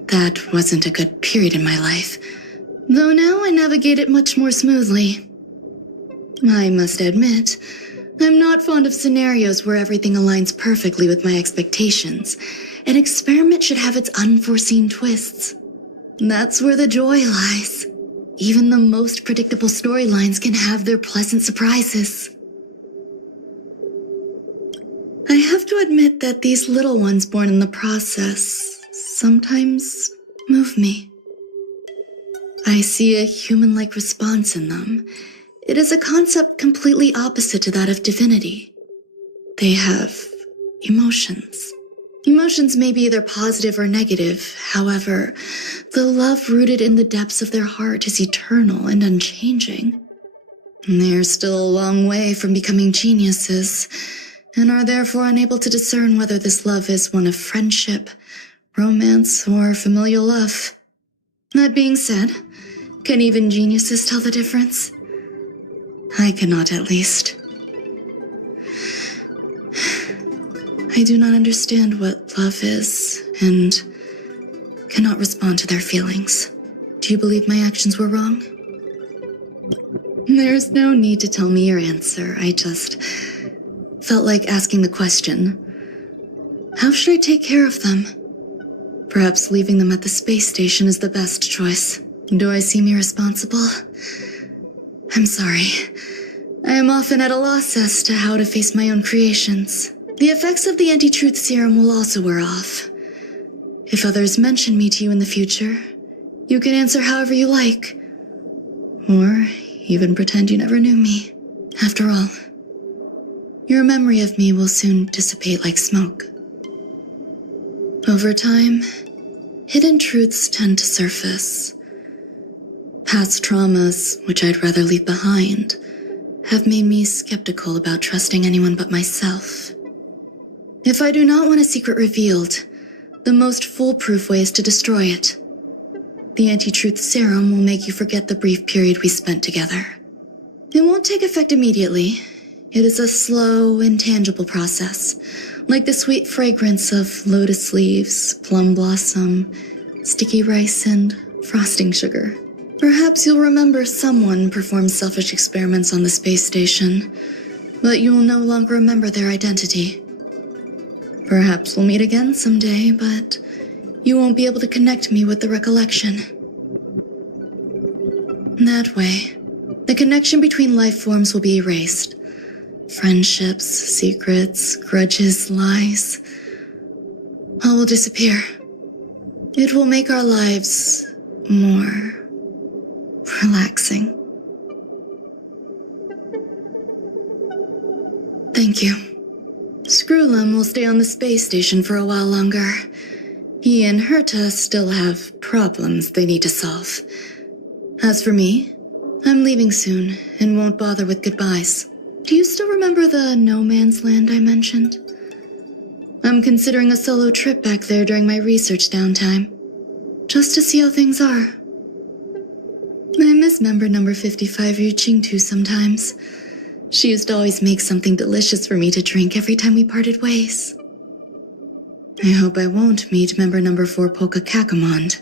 That wasn't a good period in my life, though now I navigate it much more smoothly. I must admit, I'm not fond of scenarios where everything aligns perfectly with my expectations. An experiment should have its unforeseen twists. That's where the joy lies. Even the most predictable storylines can have their pleasant surprises. I have to admit that these little ones born in the process sometimes move me. I see a human-like response in them. It is a concept completely opposite to that of divinity. They have emotions. Emotions may be either positive or negative. However, the love rooted in the depths of their heart is eternal and unchanging. They're still a long way from becoming geniuses, and are therefore unable to discern whether this love is one of friendship, romance, or familial love. That being said, can even geniuses tell the difference? I cannot, at least. I do not understand what love is, and cannot respond to their feelings. Do you believe my actions were wrong? There's no need to tell me your answer. I just felt like asking the question. How should I take care of them? Perhaps leaving them at the space station is the best choice. Do I seem irresponsible? I'm sorry. I am often at a loss as to how to face my own creations. The effects of the anti-truth serum will also wear off. If others mention me to you in the future, you can answer however you like. Or even pretend you never knew me. After all, your memory of me will soon dissipate like smoke. Over time, hidden truths tend to surface. Past traumas, which I'd rather leave behind, have made me skeptical about trusting anyone but myself. If I do not want a secret revealed, the most foolproof way is to destroy it. The anti-truth serum will make you forget the brief period we spent together. It won't take effect immediately. It is a slow, intangible process, like the sweet fragrance of lotus leaves, plum blossom, sticky rice, and frosting sugar. Perhaps you'll remember someone performed selfish experiments on the space station, but you will no longer remember their identity. Perhaps we'll meet again someday, but you won't be able to connect me with the recollection. That way, the connection between life forms will be erased. Friendships, secrets, grudges, lies, all will disappear. It will make our lives more relaxing. Thank you. Screwlum will stay on the space station for a while longer. He and Herta still have problems they need to solve. As for me, I'm leaving soon and won't bother with goodbyes. Do you still remember the no man's land I mentioned? I'm considering a solo trip back there during my research downtime, just to see how things are. I miss member number 55 reaching to sometimes. She used to always make something delicious for me to drink every time we parted ways. I hope I won't meet member number 4 Polka Kakamond.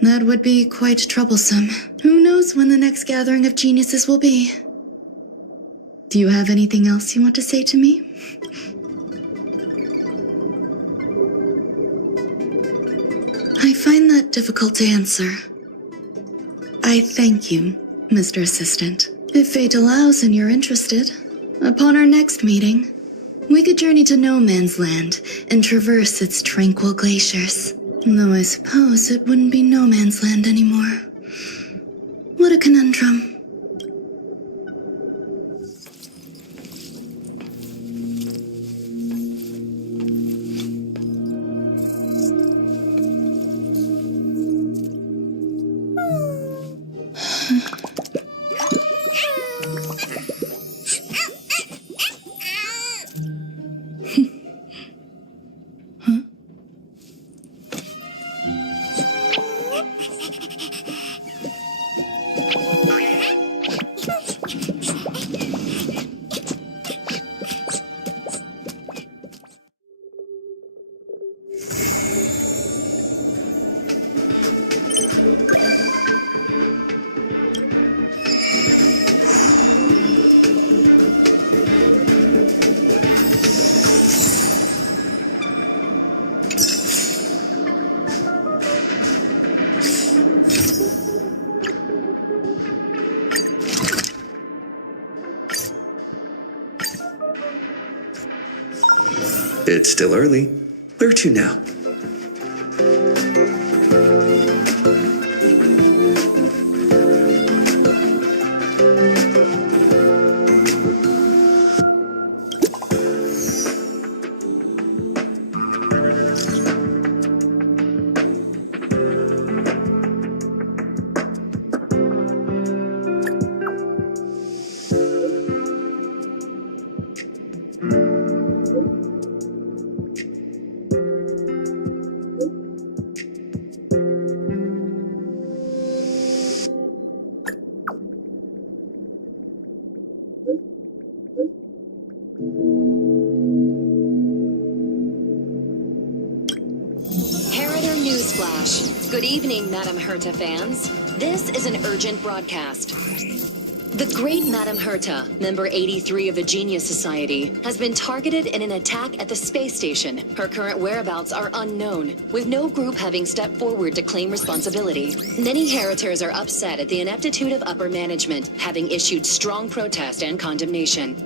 That would be quite troublesome. Who knows when the next gathering of geniuses will be? Do you have anything else you want to say to me? I find that difficult to answer. I thank you Mr. Assistant. If fate allows and you're interested, upon our next meeting, we could journey to No Man's Land and traverse its tranquil glaciers. Though I suppose it wouldn't be No Man's Land anymore. What a conundrum. It's still early. Where to now? Good evening, Madame Herta fans. This is an urgent broadcast. The great Madame Herta, member 83 of the Genius Society, has been targeted in an attack at the space station. Her current whereabouts are unknown, with no group having stepped forward to claim responsibility. Many Heritors are upset at the ineptitude of upper management, having issued strong protest and condemnation.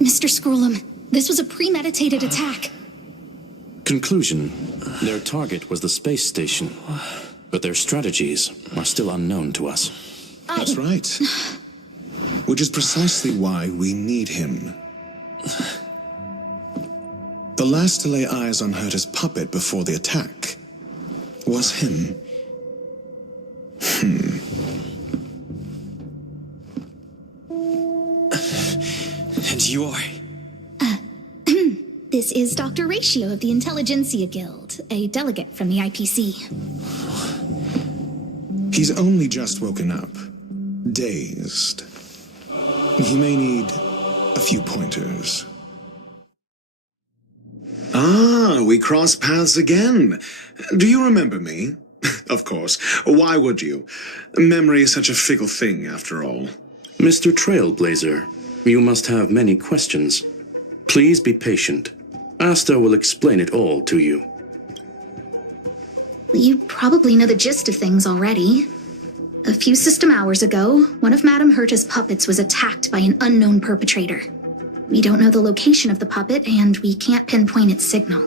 Mr. Scrollum, this was a premeditated attack. Conclusion. Their target was the space station, but their strategies are still unknown to us. That's right. Which is precisely why we need him. The last to lay eyes on Herta's puppet before the attack was him. And you are? This is Dr. Ratio of the Intelligentsia Guild, a delegate from the IPC. He's only just woken up, dazed. He may need a few pointers. Ah, we cross paths again. Do you remember me? Of course. Why would you? Memory is such a fickle thing, after all. Mr. Trailblazer, you must have many questions. Please be patient. Asta will explain it all to you. You probably know the gist of things already. A few system hours ago, one of Madame Herta's puppets was attacked by an unknown perpetrator. We don't know the location of the puppet, and we can't pinpoint its signal.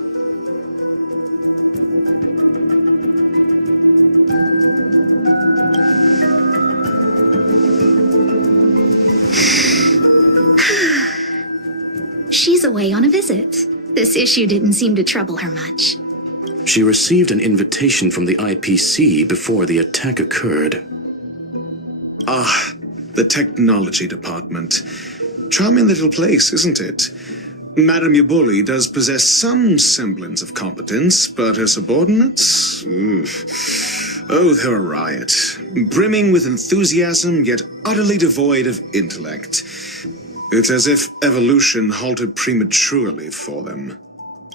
She's away on a visit. This issue didn't seem to trouble her much. She received an invitation from the IPC before the attack occurred. Ah, the technology department. Charming little place, isn't it? Madame Yabuli does possess some semblance of competence, but her subordinates? Oh, they're a riot. Brimming with enthusiasm, yet utterly devoid of intellect. It's as if evolution halted prematurely for them.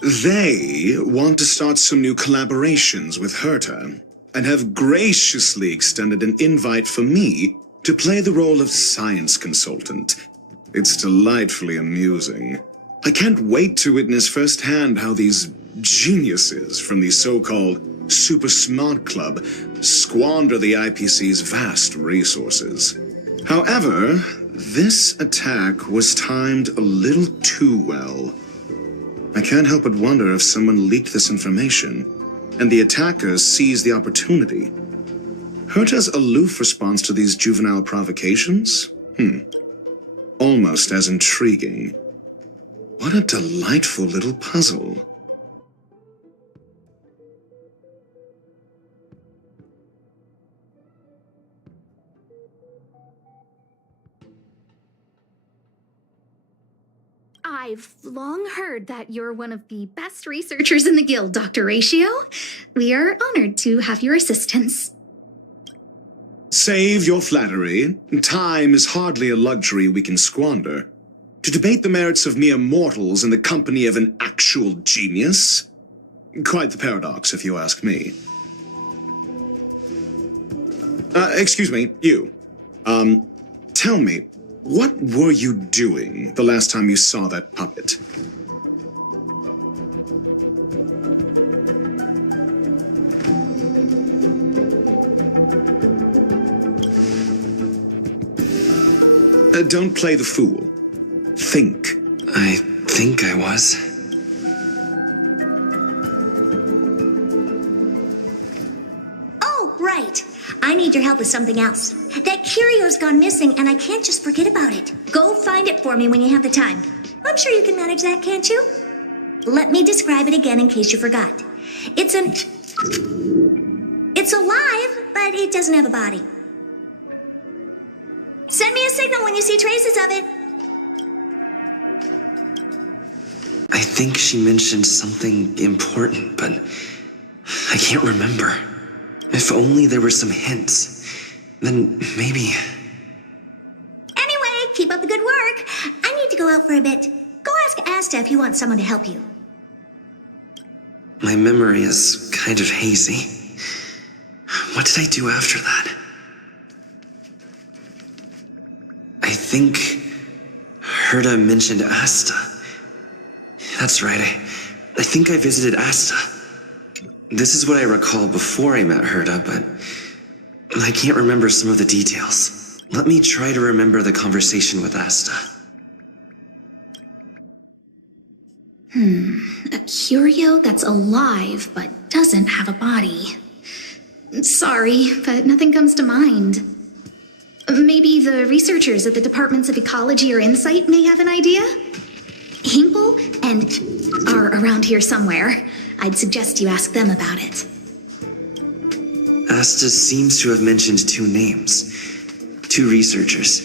They want to start some new collaborations with Herta, and have graciously extended an invite for me to play the role of science consultant. It's delightfully amusing. I can't wait to witness firsthand how these geniuses from the so-called Super Smart Club squander the IPC's vast resources. However, this attack was timed a little too well. I can't help but wonder if someone leaked this information, and the attackers seized the opportunity. Herta's aloof response to these juvenile provocations? Almost as intriguing. What a delightful little puzzle. I've long heard that you're one of the best researchers in the guild, Dr. Ratio. We are honored to have your assistance. Save your flattery. Time is hardly a luxury we can squander. To debate the merits of mere mortals in the company of an actual genius? Quite the paradox, if you ask me. Excuse me, you. Tell me, what were you doing the last time you saw that puppet? Don't play the fool. Think. I think I was. Oh, right. I need your help with something else. That curio's gone missing, and I can't just forget about it. Go find it for me when you have the time. I'm sure you can manage that, can't you? Let me describe it again in case you forgot. It's alive, but it doesn't have a body. Send me a signal when you see traces of it. I think she mentioned something important, but I can't remember. If only there were some hints, then maybe... Anyway, keep up the good work. I need to go out for a bit. Go ask Asta if you want someone to help you. My memory is kind of hazy. What did I do after that? I think Herta mentioned Asta. That's right, I think I visited Asta. This is what I recall before I met Herta, but I can't remember some of the details. Let me try to remember the conversation with Asta. A curio that's alive but doesn't have a body. Sorry, but nothing comes to mind. Maybe the researchers at the Departments of Ecology or Insight may have an idea? Hinkle and are around here somewhere. I'd suggest you ask them about it. Asta seems to have mentioned two names. Two researchers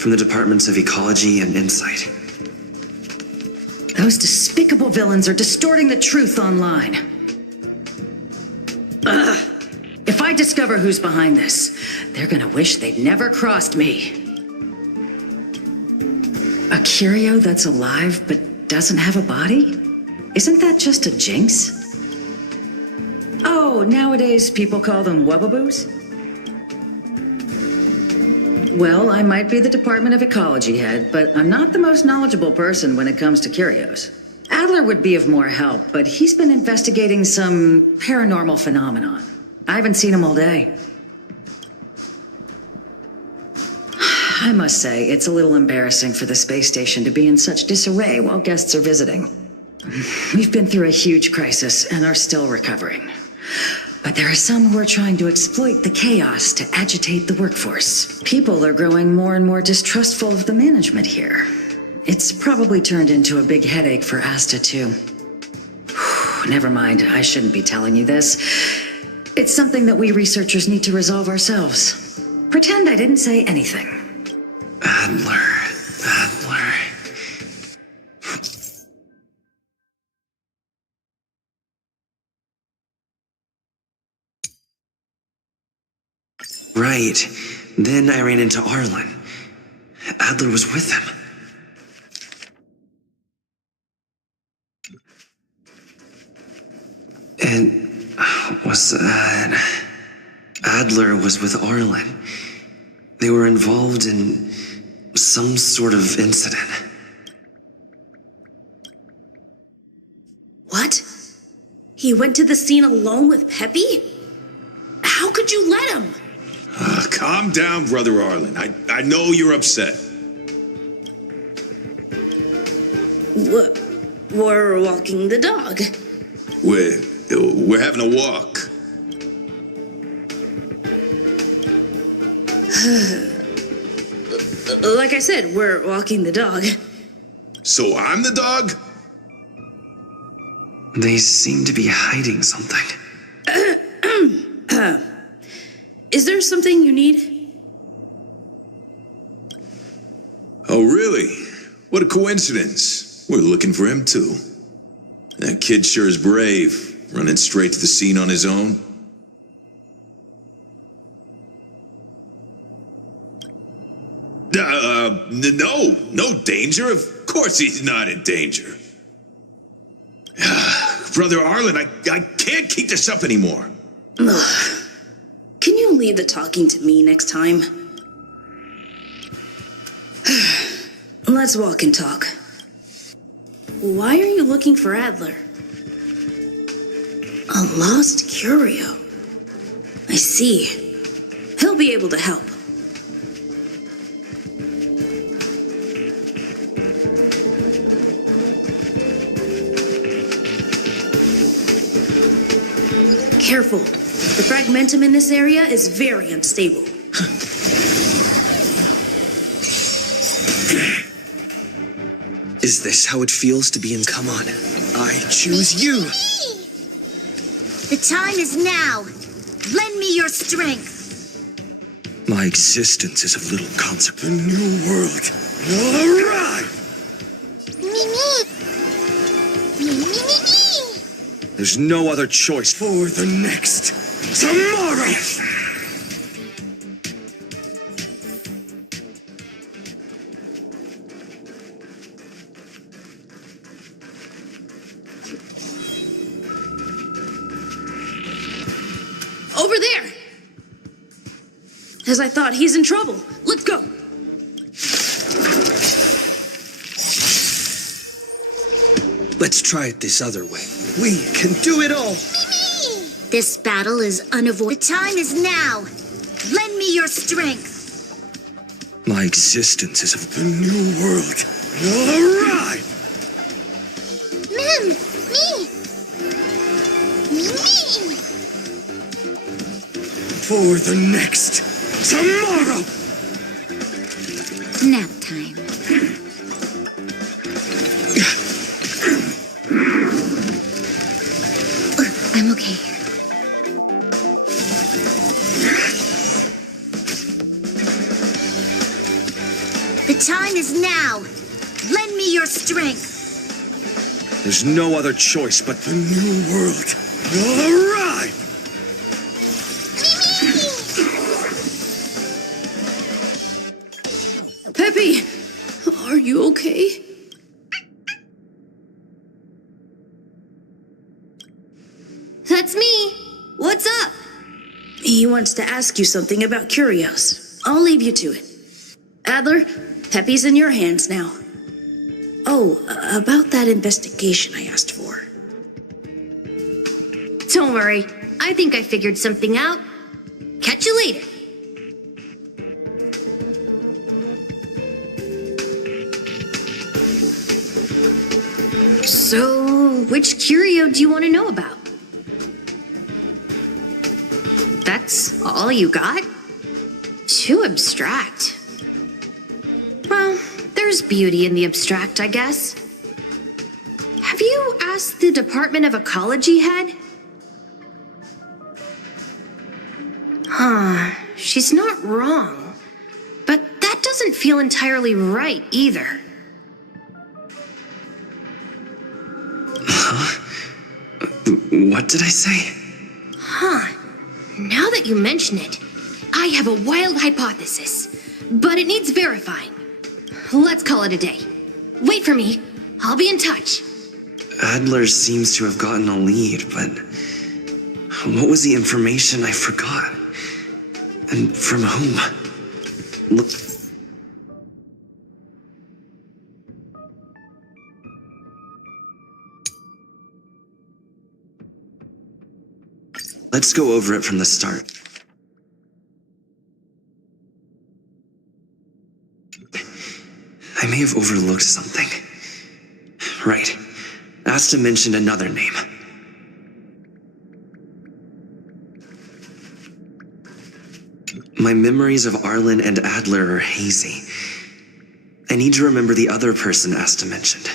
from the Departments of Ecology and Insight. Those despicable villains are distorting the truth online. Ugh. If I discover who's behind this, they're gonna wish they'd never crossed me. A curio that's alive but doesn't have a body? Isn't that just a jinx? Oh, nowadays people call them wubbaboos? Well, I might be the Department of Ecology head, but I'm not the most knowledgeable person when it comes to curios. Adler would be of more help, but he's been investigating some paranormal phenomenon. I haven't seen him all day. I must say, it's a little embarrassing for the space station to be in such disarray while guests are visiting. We've been through a huge crisis and are still recovering. But there are some who are trying to exploit the chaos to agitate the workforce. People are growing more and more distrustful of the management here. It's probably turned into a big headache for Asta, too. Never mind, I shouldn't be telling you this. It's something that we researchers need to resolve ourselves. Pretend I didn't say anything. Adler. Right. Then I ran into Arlen. Adler was with him. And was that... Adler was with Arlen. They were involved in some sort of incident. What? He went to the scene alone with Peppy? How could you let him? Calm down, Brother Arlen. I know you're upset. We're walking the dog. We're having a walk. Like I said, we're walking the dog. So I'm the dog? They seem to be hiding something. Is there something you need? Oh, really? What a coincidence. We're looking for him, too. That kid sure is brave, running straight to the scene on his own. No danger. Of course he's not in danger. Brother Arlen, I can't keep this up anymore. Can you leave the talking to me next time? Let's walk and talk. Why are you looking for Adler? A lost curio. I see. He'll be able to help. Careful. The fragmentum in this area is very unstable. Is this how it feels to be in? Come on. I choose you. The time is now. Lend me your strength. My existence is of little consequence. A new world will arrive. There's no other choice for the next tomorrow. Over there! As I thought, he's in trouble. Let's go! Let's try it this other way. We can do it all. This battle is unavoidable. The time is now. Lend me your strength. My existence is of the new world will arrive. For the next tomorrow. Nap time. I'm okay. The time is now. Lend me your strength. There's no other choice but the new world will arrive. Peppy, are you okay? That's me. What's up? He wants to ask you something about curios. I'll leave you to it. Adler, Peppy's in your hands now. Oh, about that investigation I asked for. Don't worry. I think I figured something out. Catch you later. So, which curio do you want to know about? That's all you got? Too abstract. Well, there's beauty in the abstract, I guess. Have you asked the Department of Ecology head? Huh, she's not wrong. But that doesn't feel entirely right either. What did I say? Huh. Now that you mention it, I have a wild hypothesis, but it needs verifying. Let's call it a day. Wait for me. I'll be in touch. Adler seems to have gotten a lead, but what was the information I forgot? And from whom? Look. Let's go over it from the start. I may have overlooked something. Right. Asta mentioned another name. My memories of Arlen and Adler are hazy. I need to remember the other person Asta mentioned.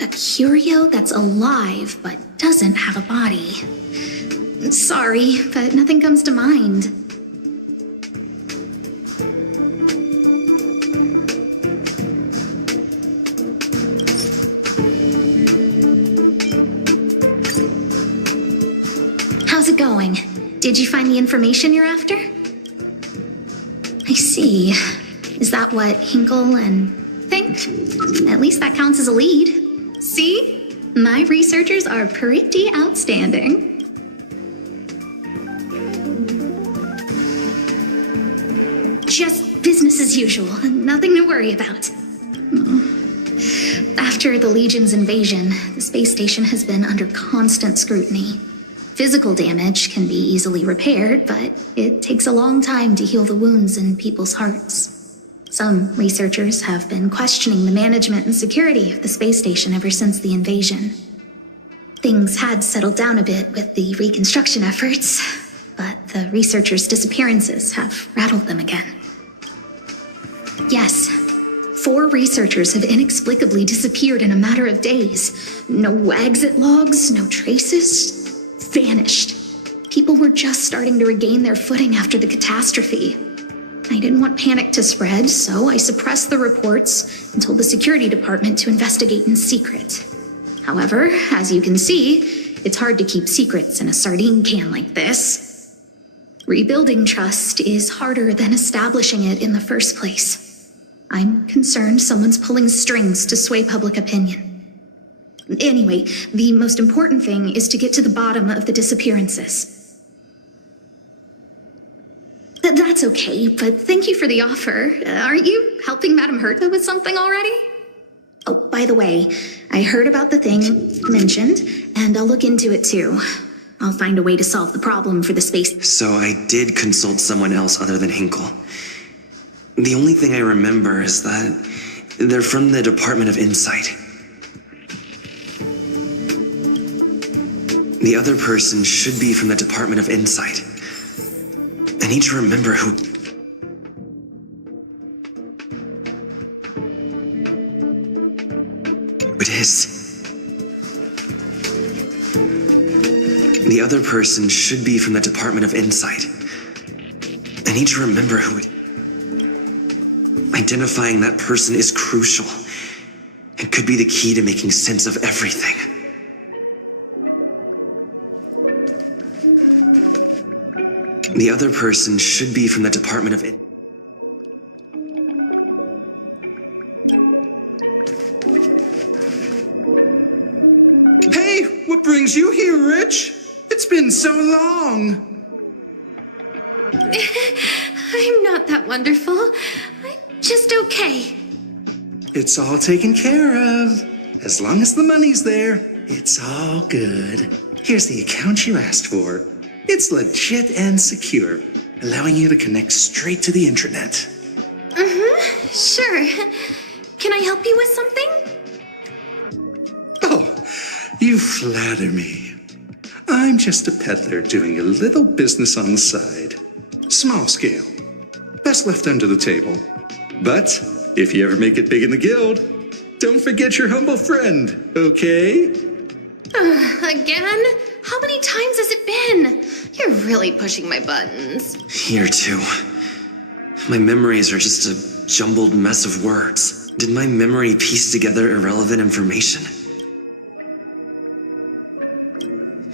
A curio that's alive but doesn't have a body. Sorry, but nothing comes to mind. How's it going? Did you find the information you're after? I see. Is that what Hinkle and think? At least that counts as a lead. See? My researchers are pretty outstanding. Just business as usual. Nothing to worry about. After the Legion's invasion, the space station has been under constant scrutiny. Physical damage can be easily repaired, but it takes a long time to heal the wounds in people's hearts. Some researchers have been questioning the management and security of the space station ever since the invasion. Things had settled down a bit with the reconstruction efforts, but the researchers' disappearances have rattled them again. Yes, 4 researchers have inexplicably disappeared in a matter of days. No exit logs, no traces, vanished. People were just starting to regain their footing after the catastrophe. I didn't want panic to spread, so I suppressed the reports and told the security department to investigate in secret. However, as you can see, it's hard to keep secrets in a sardine can like this. Rebuilding trust is harder than establishing it in the first place. I'm concerned someone's pulling strings to sway public opinion. Anyway, the most important thing is to get to the bottom of the disappearances. That's okay, but thank you for the offer. Aren't you helping Madame Herta with something already? Oh, by the way, I heard about the thing mentioned, and I'll look into it too. I'll find a way to solve the problem for the space. So I did consult someone else other than Hinkle. The only thing I remember is that they're from the Department of Insight. The other person should be from the Department of Insight. I need to remember who... it is. The other person should be from the Department of Insight. I need to remember who it... Identifying that person is crucial. It could be the key to making sense of everything. The other person should be from the Department of Hey, Hey, what brings you here, Rich? It's been so long. I'm not that wonderful. I'm just okay. It's all taken care of. As long as the money's there, it's all good. Here's the account you asked for. It's legit and secure, allowing you to connect straight to the intranet. Sure. Can I help you with something? Oh, you flatter me. I'm just a peddler doing a little business on the side. Small scale. Best left under the table. But if you ever make it big in the guild, don't forget your humble friend, okay? Again? How many times has it been? You're really pushing my buttons. Here, too. My memories are just a jumbled mess of words. Did my memory piece together irrelevant information?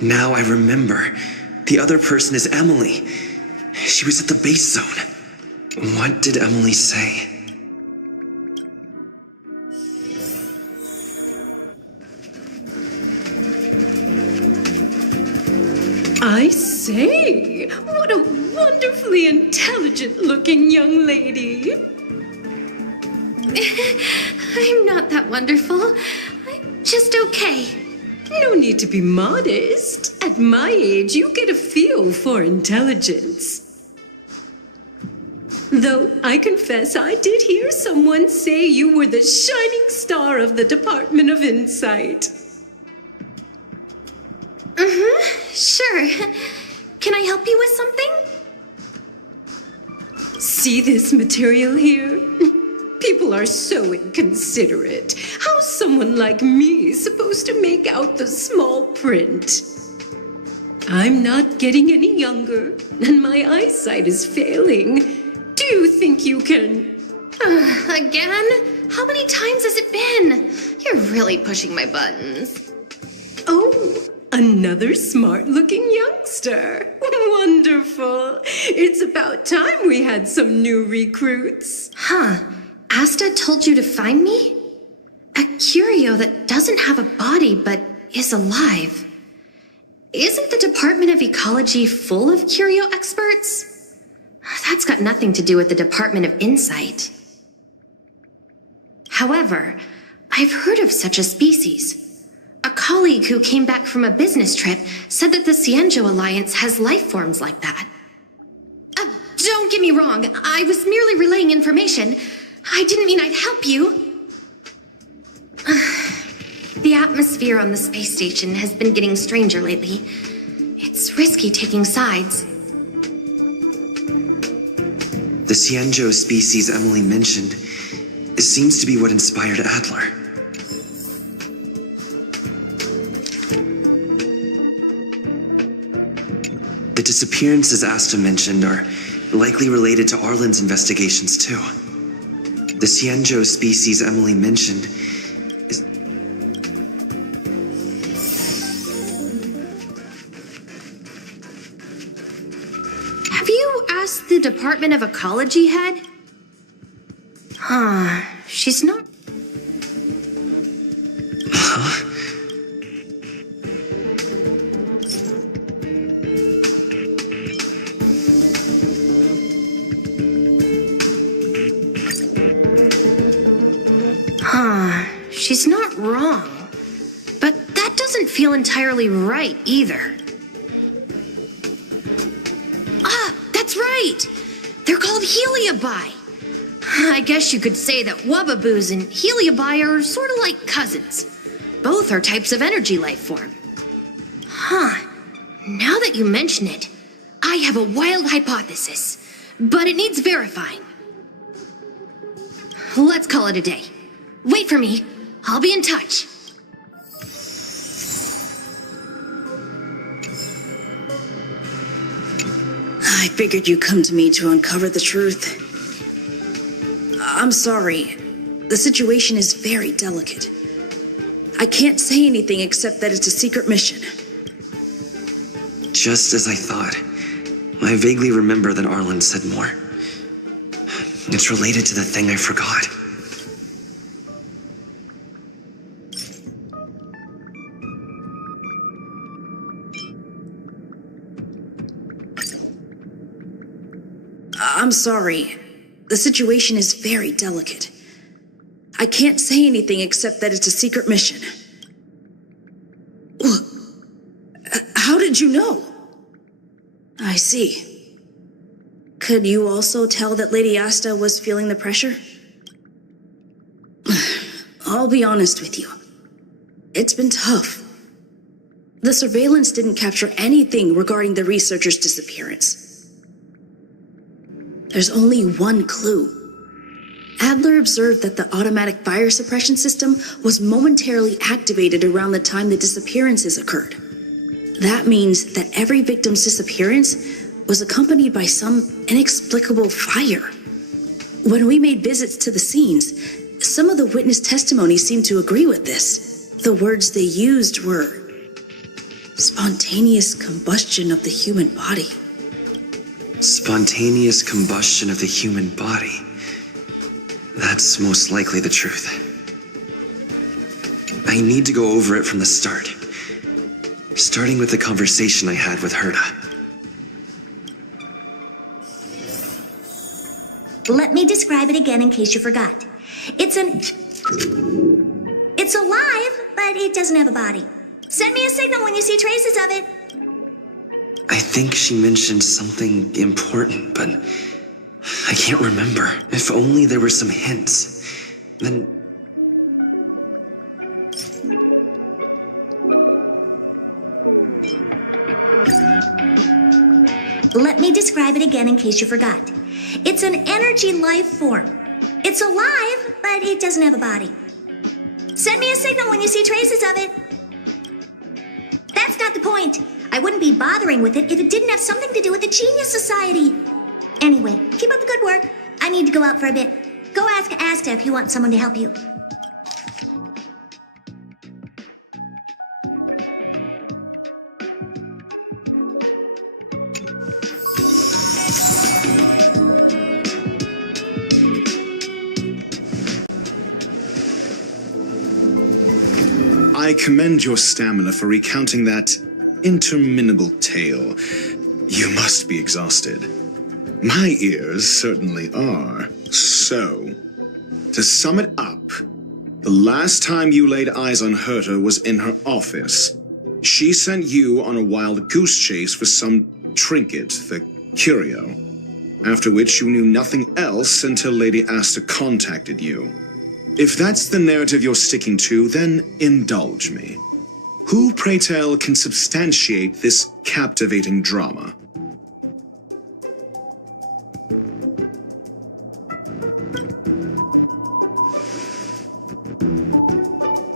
Now I remember. The other person is Emily. She was at the base zone. What did Emily say? I say, what a wonderfully intelligent-looking young lady. I'm not that wonderful. I'm just okay. No need to be modest. At my age, you get a feel for intelligence. Though I confess I did hear someone say you were the shining star of the Department of Insight. Sure. Can I help you with something? See this material here? People are so inconsiderate. How's someone like me supposed to make out the small print? I'm not getting any younger, and my eyesight is failing. Do you think you can... Again? How many times has it been? You're really pushing my buttons. Oh, another smart-looking youngster. Wonderful. It's about time we had some new recruits. Asta told you to find me? A curio that doesn't have a body but is alive. Isn't the Department of Ecology full of curio experts? That's got nothing to do with the Department of Insight. However, I've heard of such a species. A colleague who came back from a business trip said that the Cienjo Alliance has life forms like that. Don't get me wrong, I was merely relaying information. I didn't mean I'd help you. The atmosphere on the space station has been getting stranger lately. It's risky taking sides. The Cienjo species Emily mentioned seems to be what inspired Adler. The disappearances Asta mentioned are likely related to Arlen's investigations, too. The Cienjo species Emily mentioned is... Have you asked the Department of Ecology head? She's not... She's not wrong. But that doesn't feel entirely right either. That's right! They're called Heliobi. I guess you could say that Wubbaboos and Heliobi are sort of like cousins. Both are types of energy life form. Now that you mention it, I have a wild hypothesis, but it needs verifying. Let's call it a day. Wait for me. I'll be in touch. I figured you'd come to me to uncover the truth. I'm sorry. The situation is very delicate. I can't say anything except that it's a secret mission. Just as I thought. I vaguely remember that Arlen said more. It's related to the thing I forgot. I'm sorry. The situation is very delicate. I can't say anything except that it's a secret mission. How did you know? I see. Could you also tell that Lady Asta was feeling the pressure? I'll be honest with you. It's been tough. The surveillance didn't capture anything regarding the researcher's disappearance. There's only one clue. Adler observed that the automatic fire suppression system was momentarily activated around the time the disappearances occurred. That means that every victim's disappearance was accompanied by some inexplicable fire. When we made visits to the scenes, some of the witness testimonies seemed to agree with this. The words they used were spontaneous combustion of the human body. Spontaneous combustion of the human body. That's most likely the truth. I need to go over it from the start. Starting with the conversation I had with Herta. Let me describe it again in case you forgot. It's alive, but it doesn't have a body. Send me a signal when you see traces of it. I think she mentioned something important, but I can't remember. If only there were some hints. Then... Let me describe it again in case you forgot. It's an energy life form. It's alive, but it doesn't have a body. Send me a signal when you see traces of it. That's not the point. I wouldn't be bothering with it if it didn't have something to do with the Genius Society. Anyway, keep up the good work. I need to go out for a bit. Go ask Asta if you want someone to help you. I commend your stamina for recounting that interminable tale. You must be exhausted. My ears certainly are. So, to sum it up, the last time you laid eyes on Herta was in her office. She sent you on a wild goose chase for some trinket, the curio, after which you knew nothing else until Lady Asta contacted you. If that's the narrative you're sticking to, then indulge me. Who, pray tell, can substantiate this captivating drama?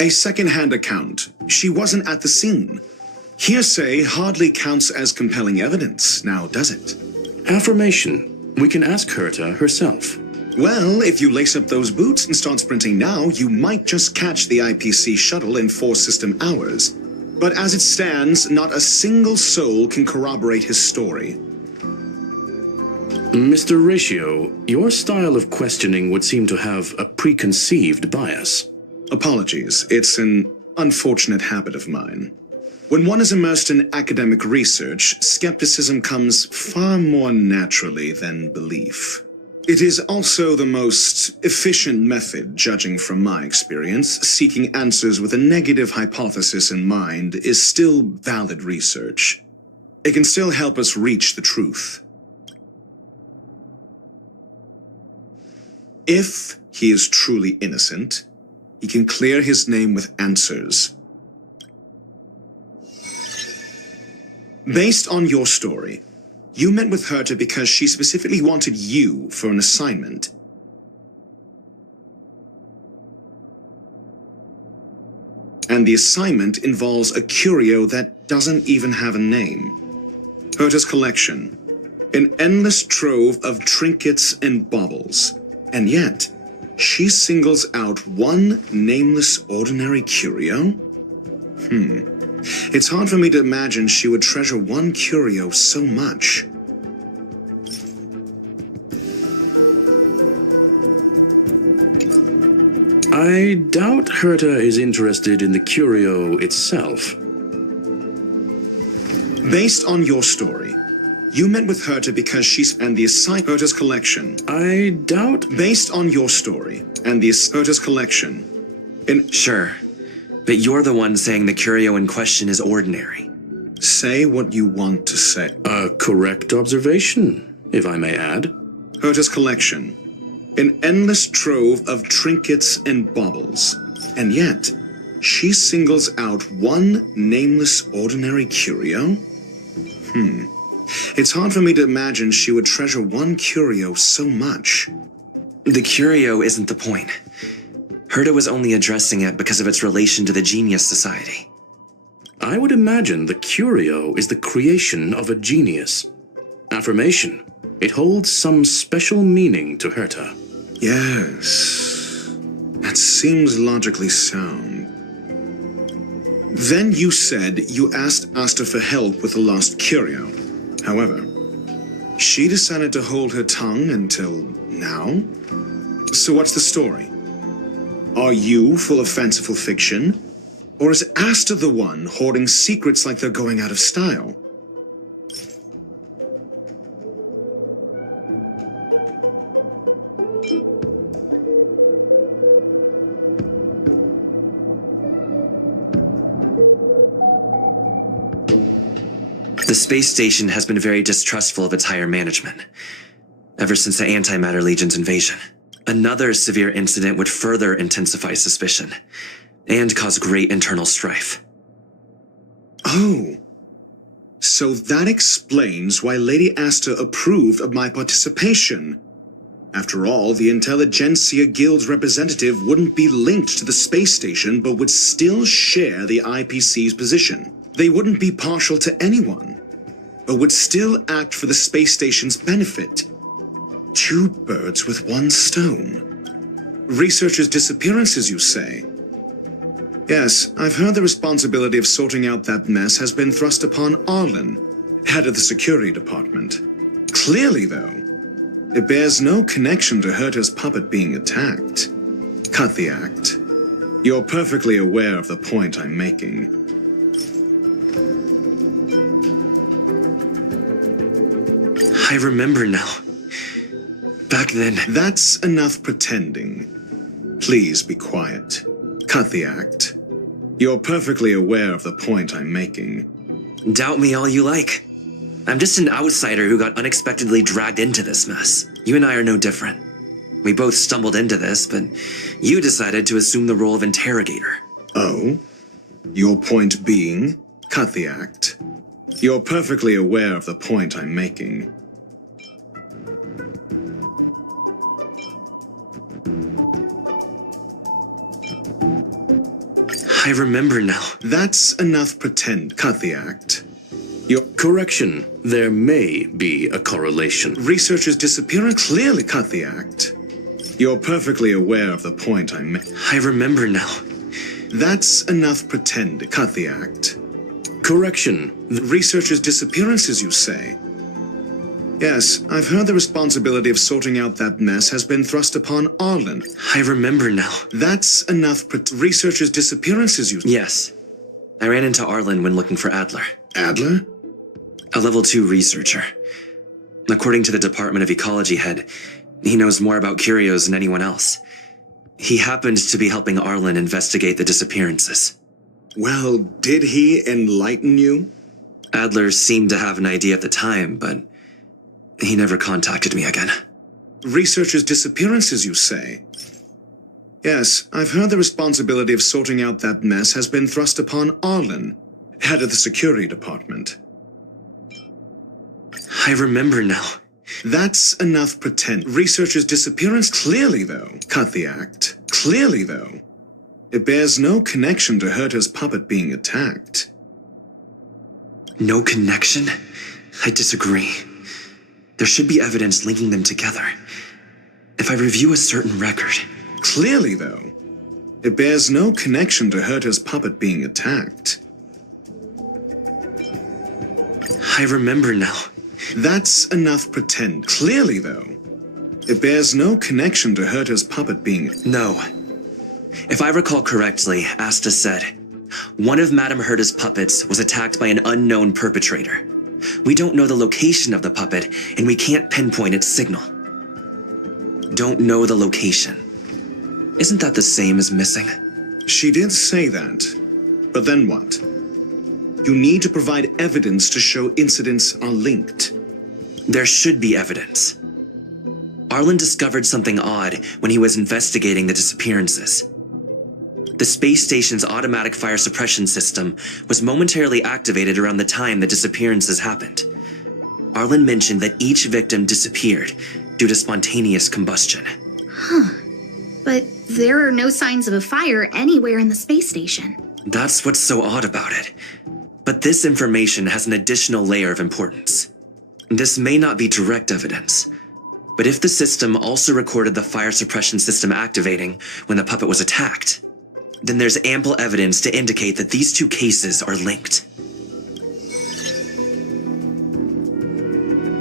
A second-hand account. She wasn't at the scene. Hearsay hardly counts as compelling evidence, now does it? Affirmation. We can ask Herta herself. Well, if you lace up those boots and start sprinting now, you might just catch the IPC shuttle in 4 system hours. But as it stands, not a single soul can corroborate his story. Mr. Ratio, your style of questioning would seem to have a preconceived bias. Apologies, it's an unfortunate habit of mine. When one is immersed in academic research, skepticism comes far more naturally than belief. It is also the most efficient method, judging from my experience. Seeking answers with a negative hypothesis in mind is still valid research. It can still help us reach the truth. If he is truly innocent, he can clear his name with answers. Based on your story, you met with Herta because she specifically wanted you for an assignment. And the assignment involves a curio that doesn't even have a name. Herta's collection. An endless trove of trinkets and baubles. And yet, she singles out one nameless ordinary curio? It's hard for me to imagine she would treasure one curio so much. I doubt Herta is interested in the curio itself. Based on your story, You met with Herta because she's and the Herta's collection. I doubt... Based on your story and the Herta's collection. Sure, but you're the one saying the curio in question is ordinary. Say what you want to say. A correct observation, if I may add. Herta's collection. An endless trove of trinkets and baubles. And yet, she singles out one nameless ordinary curio? It's hard for me to imagine she would treasure one curio so much. The curio isn't the point. Herta was only addressing it because of its relation to the Genius Society. I would imagine the curio is the creation of a genius. Affirmation. It holds some special meaning to Herta. Yes. That seems logically sound. Then you said you asked Asta for help with the lost curio. However, she decided to hold her tongue until now? So what's the story? Are you full of fanciful fiction? Or is Asta the one hoarding secrets like they're going out of style? The space station has been very distrustful of its higher management, ever since the Antimatter Legion's invasion. Another severe incident would further intensify suspicion, and cause great internal strife. Oh. So that explains why Lady Asta approved of my participation. After all, the Intelligentsia Guild's representative wouldn't be linked to the space station, but would still share the IPC's position. They wouldn't be partial to anyone, but would still act for the space station's benefit. 2 birds with 1 stone. Researchers' disappearances, you say? Yes, I've heard the responsibility of sorting out that mess has been thrust upon Arlen, head of the security department. Clearly, though, it bears no connection to Herta's puppet being attacked. Cut the act. You're perfectly aware of the point I'm making. I remember now. Back then... That's enough pretending. Please be quiet. Cut the act. You're perfectly aware of the point I'm making. Doubt me all you like. I'm just an outsider who got unexpectedly dragged into this mess. You and I are no different. We both stumbled into this, but you decided to assume the role of interrogator. Oh? Your point being? Cut the act. You're perfectly aware of the point I'm making. I remember now. That's enough pretend. Cut the act. Your correction. There may be a correlation. Researchers' disappearance clearly cut the act. You're perfectly aware of the point I'm making. I remember now. That's enough pretend. Cut the act. Correction. Researchers' disappearances, you say? Yes, I've heard the responsibility of sorting out that mess has been thrust upon Arlen. I remember now. That's enough researchers' disappearances, you... Yes. I ran into Arlen when looking for Adler. Adler? A level 2 researcher. According to the Department of Ecology head, he knows more about curios than anyone else. He happened to be helping Arlen investigate the disappearances. Well, did he enlighten you? Adler seemed to have an idea at the time, but he never contacted me again. Researchers' disappearances, you say? Yes, I've heard the responsibility of sorting out that mess has been thrust upon Arlen, head of the security department. I remember now. That's enough pretend. Researchers' disappearance clearly, though. Cut the act. Clearly, though. It bears no connection to Herta's puppet being attacked. No connection? I disagree. There should be evidence linking them together. If I review a certain record... Clearly, though, it bears no connection to Herta's puppet being attacked. I remember now. That's enough pretend. Clearly, though, it bears no connection to Herta's puppet being... No. If I recall correctly, Asta said, one of Madame Herta's puppets was attacked by an unknown perpetrator. We don't know the location of the puppet, and we can't pinpoint its signal. Don't know the location. Isn't that the same as missing? She did say that. But then what? You need to provide evidence to show incidents are linked. There should be evidence. Arlen discovered something odd when he was investigating the disappearances. The space station's automatic fire suppression system was momentarily activated around the time the disappearances happened. Arlen mentioned that each victim disappeared due to spontaneous combustion. Huh. But there are no signs of a fire anywhere in the space station. That's what's so odd about it. But this information has an additional layer of importance. This may not be direct evidence, but if the system also recorded the fire suppression system activating when the puppet was attacked, then there's ample evidence to indicate that these two cases are linked.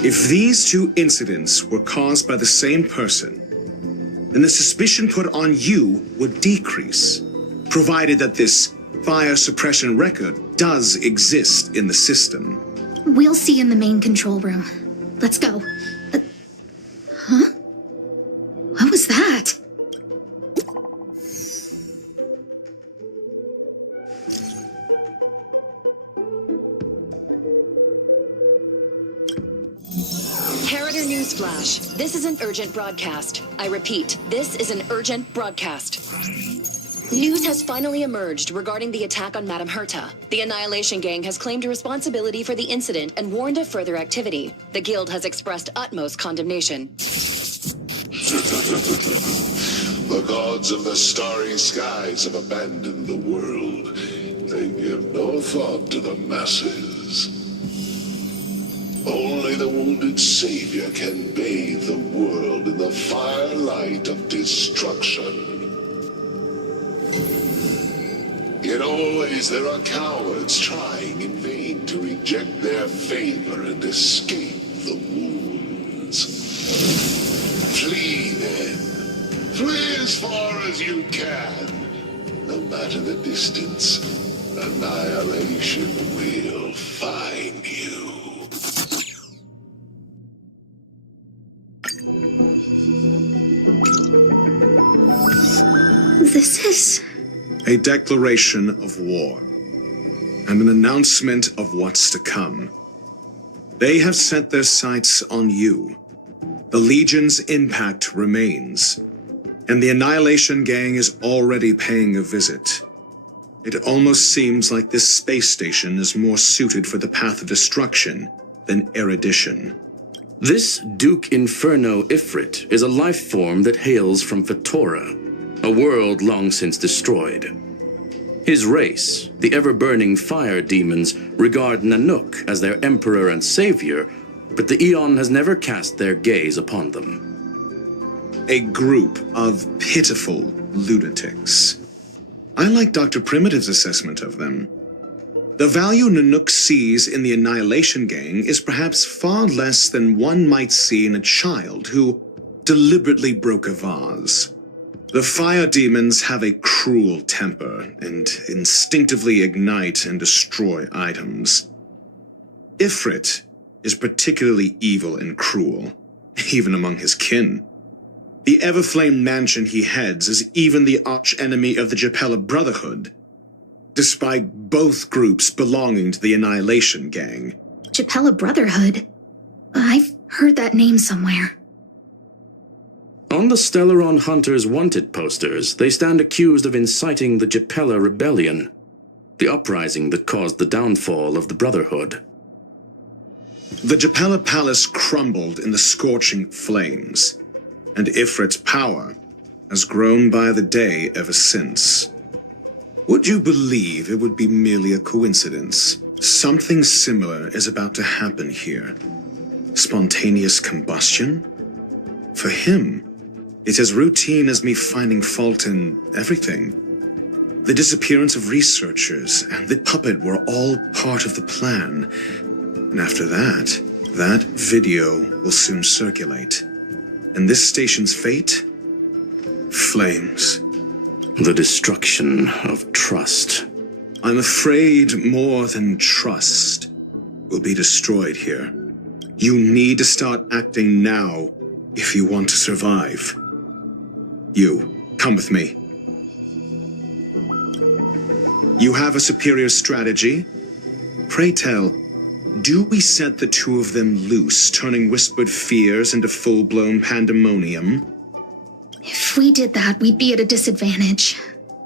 If these two incidents were caused by the same person, then the suspicion put on you would decrease, provided that this fire suppression record does exist in the system. We'll see in the main control room. Let's go. Huh? What was that? Harrider Newsflash. This is an urgent broadcast. I repeat, this is an urgent broadcast. News has finally emerged regarding the attack on Madame Herta. The Annihilation Gang has claimed responsibility for the incident and warned of further activity. The Guild has expressed utmost condemnation. The gods of the starry skies have abandoned the world. They give no thought to the masses. Only the wounded savior can bathe the world in the firelight of destruction. Yet always there are cowards trying in vain to reject their favor and escape the wounds. Flee then. Flee as far as you can. No matter the distance, annihilation will find you. This is... a declaration of war, and an announcement of what's to come. They have set their sights on you. The Legion's impact remains, and the Annihilation Gang is already paying a visit. It almost seems like this space station is more suited for the path of destruction than erudition. This Duke Inferno Ifrit is a life form that hails from Fatora, a world long since destroyed. His race, the ever-burning fire demons, regard Nanook as their emperor and savior, but the Eon has never cast their gaze upon them. A group of pitiful lunatics. I like Dr. Primitive's assessment of them. The value Nanook sees in the Annihilation Gang is perhaps far less than one might see in a child who deliberately broke a vase. The fire demons have a cruel temper and instinctively ignite and destroy items. Ifrit is particularly evil and cruel, even among his kin. The Everflame mansion he heads is even the archenemy of the Japella Brotherhood, despite both groups belonging to the Annihilation Gang. Japella Brotherhood? I've heard that name somewhere. On the Stellaron Hunters wanted posters, they stand accused of inciting the Japella Rebellion, the uprising that caused the downfall of the Brotherhood. The Japella Palace crumbled in the scorching flames, and Ifrit's power has grown by the day ever since. Would you believe it would be merely a coincidence? Something similar is about to happen here. Spontaneous combustion? For him, it's as routine as me finding fault in everything. The disappearance of researchers and the puppet were all part of the plan. And after that video will soon circulate. And this station's fate? Flames. The destruction of trust. I'm afraid more than trust. will be destroyed here. You need to start acting now if you want to survive. You, come with me. You have a superior strategy? Pray tell, do we set the two of them loose, turning whispered fears into full-blown pandemonium? If we did that, we'd be at a disadvantage.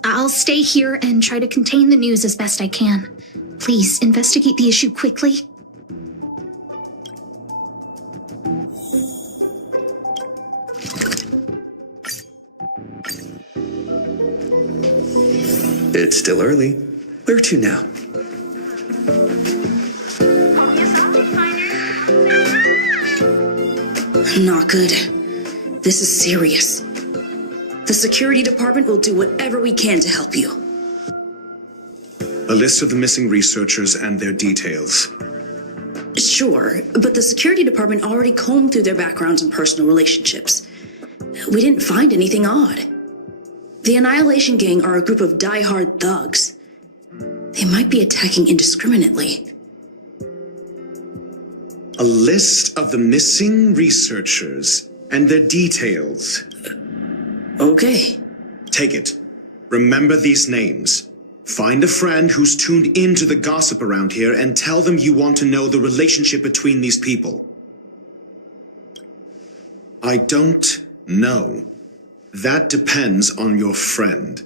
I'll stay here and try to contain the news as best I can. Please, investigate the issue quickly. It's still early. Where to now? Not good. This is serious. The security department will do whatever we can to help you. A list of the missing researchers and their details. Sure, but the security department already combed through their backgrounds and personal relationships. We didn't find anything odd. The Annihilation Gang are a group of die-hard thugs. They might be attacking indiscriminately. A list of the missing researchers and their details. Okay. Take it. Remember these names. Find a friend who's tuned into the gossip around here and tell them you want to know the relationship between these people. I don't know. That depends on your friend.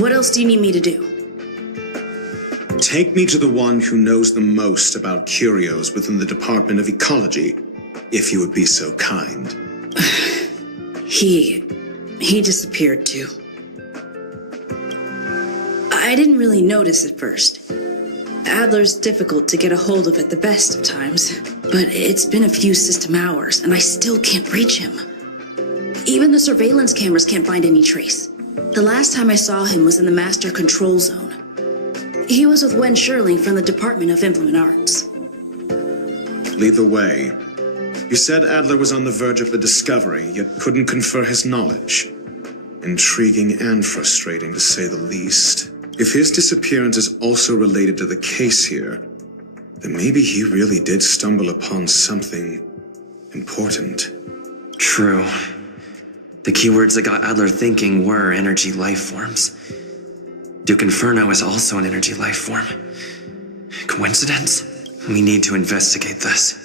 What else do you need me to do? Take me to the one who knows the most about curios within the Department of Ecology, if you would be so kind. He disappeared too. I didn't really notice at first. Adler's difficult to get a hold of at the best of times, but it's been a few system hours and I still can't reach him. Even the surveillance cameras can't find any trace. The last time I saw him was in the Master Control Zone. He was with Wen Sherling from the Department of Implement Arts. Lead the way. You said Adler was on the verge of a discovery, yet couldn't confer his knowledge. Intriguing and frustrating, to say the least. If his disappearance is also related to the case here, then maybe he really did stumble upon something important. True. The keywords that got Adler thinking were energy life forms. Duke Inferno is also an energy life form. Coincidence? We need to investigate this.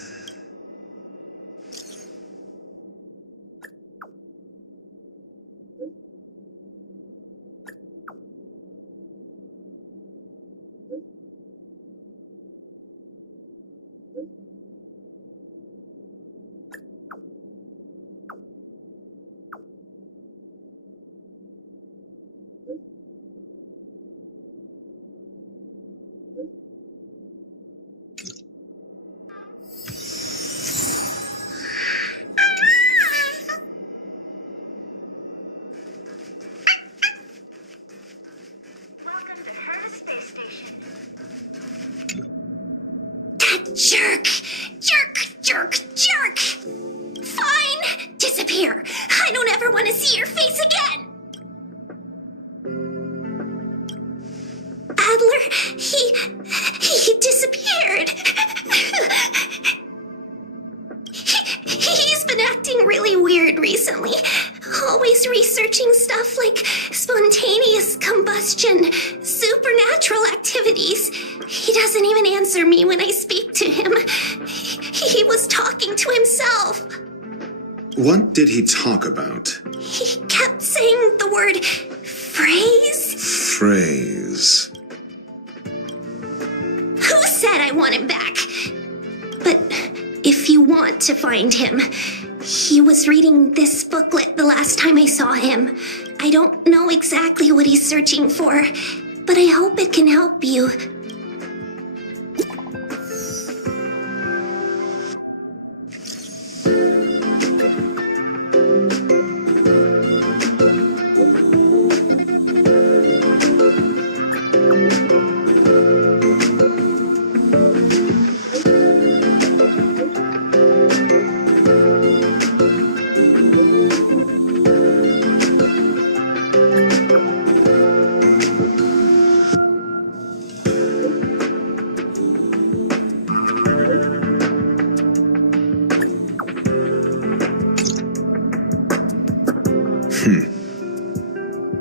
Jerk! Fine! Disappear! I don't ever want to see your face again! Adler, he disappeared. He's been acting really weird recently. Always researching stuff like spontaneous combustion, supernatural activities. He doesn't doesn't even answer me when I speak to him. He was talking to himself. What did he talk about? He kept saying the word phrase. Phrase. Who said I want him back? But if you want to find him, he was reading this booklet the last time I saw him. I don't know exactly what he's searching for, but I hope it can help you.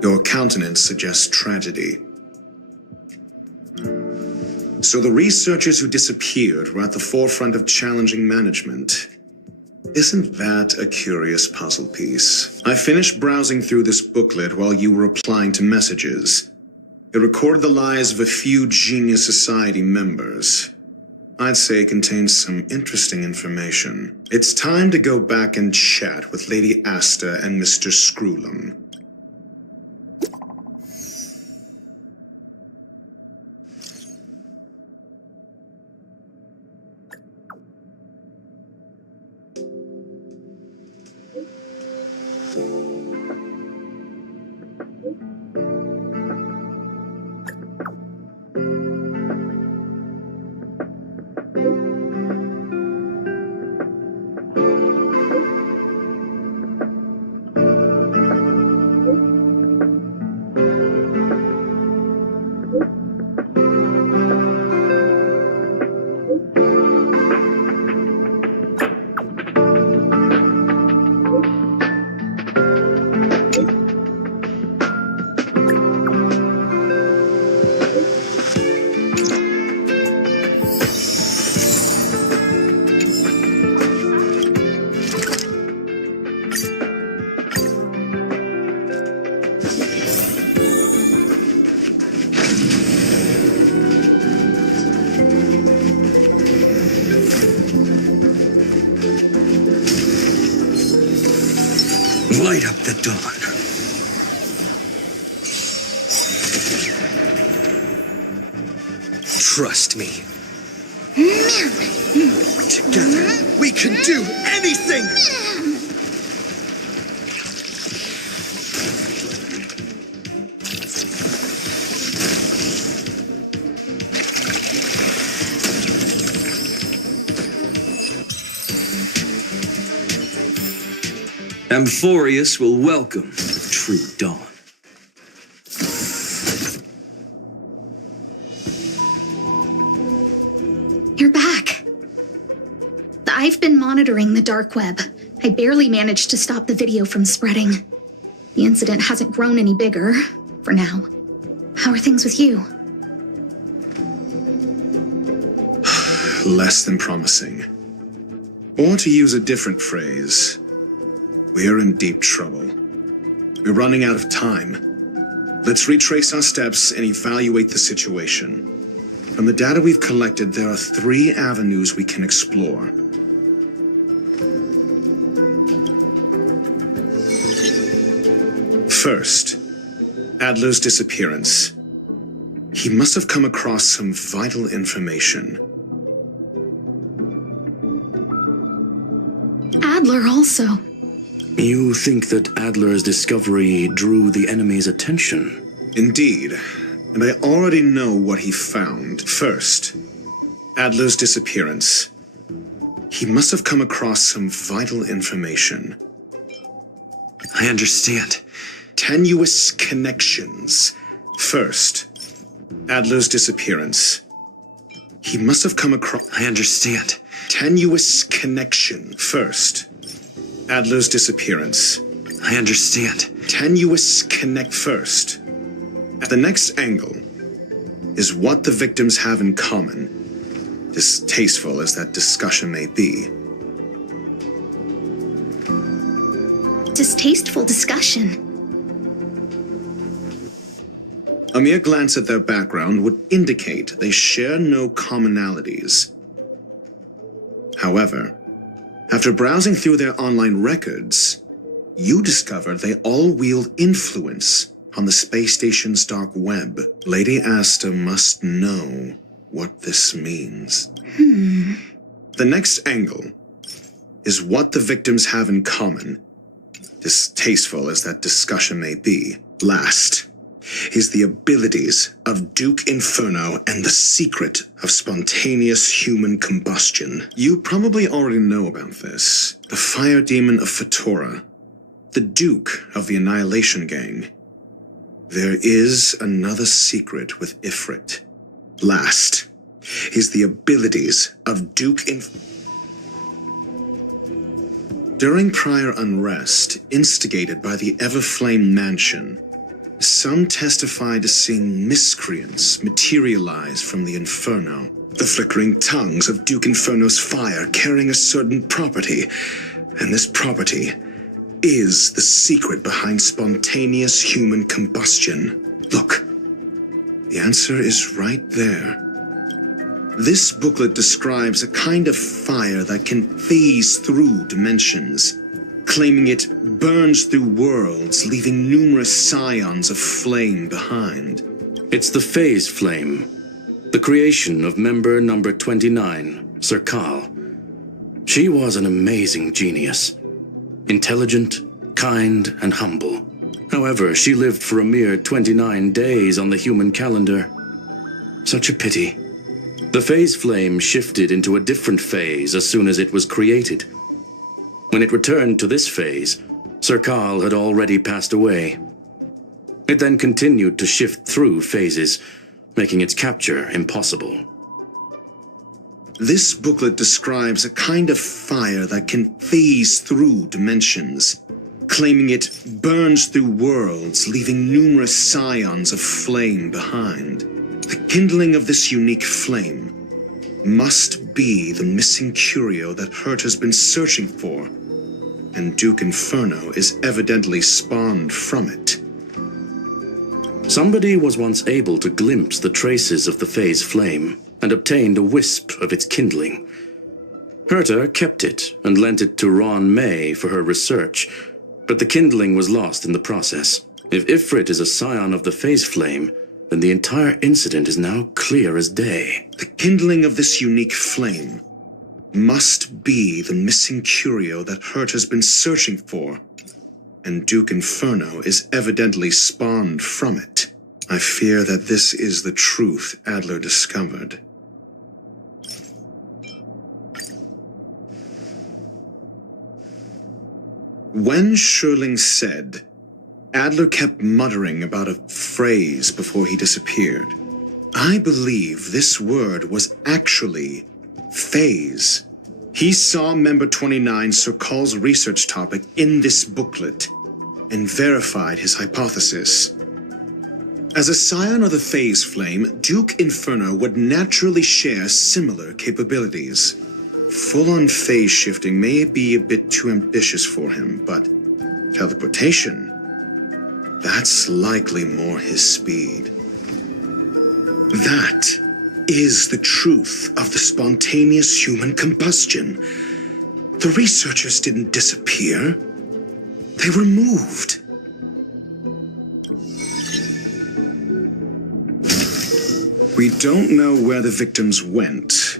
Your countenance suggests tragedy. So the researchers who disappeared were at the forefront of challenging management. Isn't that a curious puzzle piece? I finished browsing through this booklet while you were replying to messages. It recorded the lives of a few Genius Society members. I'd say it contains some interesting information. It's time to go back and chat with Lady Asta and Mr. Screwlum. Light up the dawn. Trust me. Together, we can do anything! Amphorius will welcome the true dawn. You're back. I've been monitoring the dark web. I barely managed to stop the video from spreading. The incident hasn't grown any bigger, for now. How are things with you? Less than promising. Or to use a different phrase, we're in deep trouble. We're running out of time. Let's retrace our steps and evaluate the situation. From the data we've collected, there are 3 avenues we can explore. First, Adler's disappearance. He must have come across some vital information. Adler also. You think that Adler's discovery drew the enemy's attention? Indeed, and I already know what he found. First, Adler's disappearance. He must have come across some vital information. I understand. Tenuous connections. First, Adler's disappearance. He must have come across... I understand. Tenuous connection. First, Adler's disappearance. I understand. Tenuous connect first. At the next angle, is what the victims have in common, distasteful as that discussion may be. Distasteful discussion. A mere glance at their background would indicate they share no commonalities. However, after browsing through their online records, you discover they all wield influence on the space station's dark web. Lady Asta must know what this means. The next angle is what the victims have in common, distasteful as that discussion may be. Last is the abilities of Duke Inferno and the secret of spontaneous human combustion. You probably already know about this. The fire demon of Fatora, the Duke of the Annihilation Gang. There is another secret with Ifrit. Last is the abilities of Duke During prior unrest, instigated by the Everflame Mansion, some testified to seeing miscreants materialize from the Inferno. The flickering tongues of Duke Inferno's fire carrying a certain property, and this property is the secret behind spontaneous human combustion. Look, the answer is right there. This booklet describes a kind of fire that can phase through dimensions, claiming it burns through worlds, leaving numerous scions of flame behind. It's the phase flame, the creation of member number 29, Sir Kal. She was an amazing genius. Intelligent, kind, and humble. However, she lived for a mere 29 days on the human calendar. Such a pity. The phase flame shifted into a different phase as soon as it was created. When it returned to this phase, Sir Kal had already passed away. It then continued to shift through phases, making its capture impossible. This booklet describes a kind of fire that can phase through dimensions, claiming it burns through worlds, leaving numerous scions of flame behind. The kindling of this unique flame must be the missing curio that Hurt has been searching for, and Duke Inferno is evidently spawned from it. Somebody was once able to glimpse the traces of the phase flame and obtained a wisp of its kindling. Herta kept it and lent it to Ron May for her research, but the kindling was lost in the process. If Ifrit is a scion of the phase flame, then the entire incident is now clear as day. The kindling of this unique flame must be the missing curio that Hurt has been searching for, and Duke Inferno is evidently spawned from it. I fear that this is the truth Adler discovered. When Sherling said, Adler kept muttering about a phrase before he disappeared. I believe this word was actually phase. He saw member 29 Sir Kal's research topic in this booklet and verified his hypothesis. As a scion of the phase flame, Duke Inferno would naturally share similar capabilities. Full-on phase shifting may be a bit too ambitious for him, but teleportation, that's likely more his speed. That is the truth of the spontaneous human combustion. The researchers didn't disappear. They were moved. We don't know where the victims went,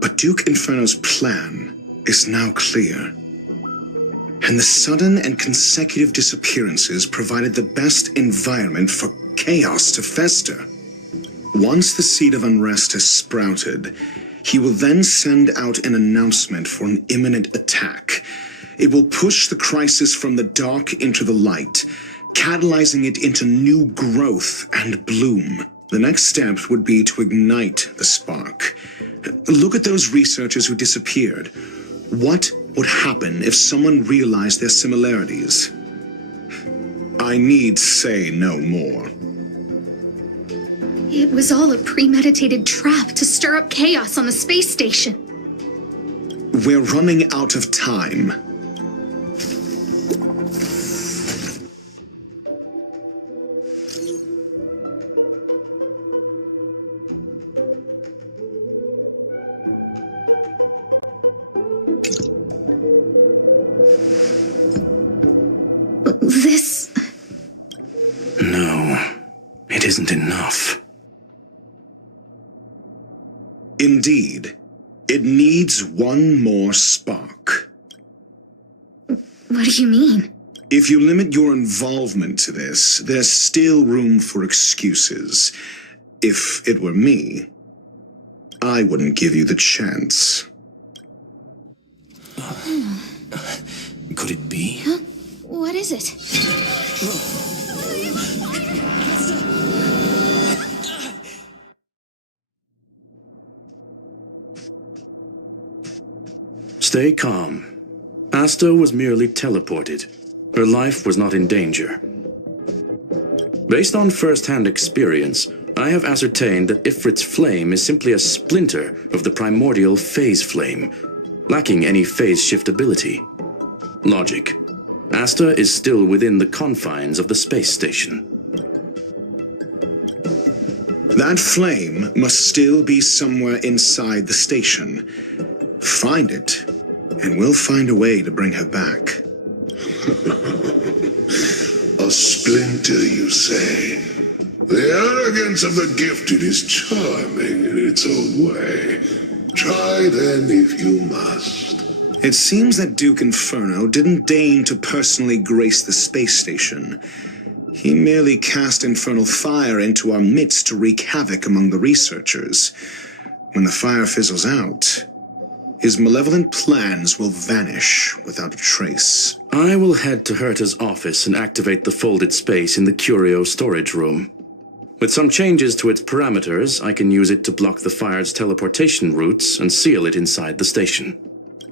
but Duke Inferno's plan is now clear. And the sudden and consecutive disappearances provided the best environment for chaos to fester. Once the seed of unrest has sprouted, he will then send out an announcement for an imminent attack. It will push the crisis from the dark into the light, catalyzing it into new growth and bloom. The next step would be to ignite the spark. Look at those researchers who disappeared. What would happen if someone realized their similarities? I need say no more. It was all a premeditated trap to stir up chaos on the space station. We're running out of time. This... No, it isn't enough. Indeed. It needs one more spark. What do you mean? If you limit your involvement to this, there's still room for excuses. If it were me, I wouldn't give you the chance. Could it be? Huh? What is it? Stay calm. Asta was merely teleported. Her life was not in danger. Based on first-hand experience, I have ascertained that Ifrit's flame is simply a splinter of the primordial phase flame, lacking any phase shift ability. Logic. Asta is still within the confines of the space station. That flame must still be somewhere inside the station. Find it, and we'll find a way to bring her back. A splinter, you say? The arrogance of the gifted is charming in its own way. Try then if you must. It seems that Duke Inferno didn't deign to personally grace the space station. He merely cast infernal fire into our midst to wreak havoc among the researchers. When the fire fizzles out, his malevolent plans will vanish without a trace. I will head to Herta's office and activate the folded space in the curio storage room. With some changes to its parameters, I can use it to block the fire's teleportation routes and seal it inside the station.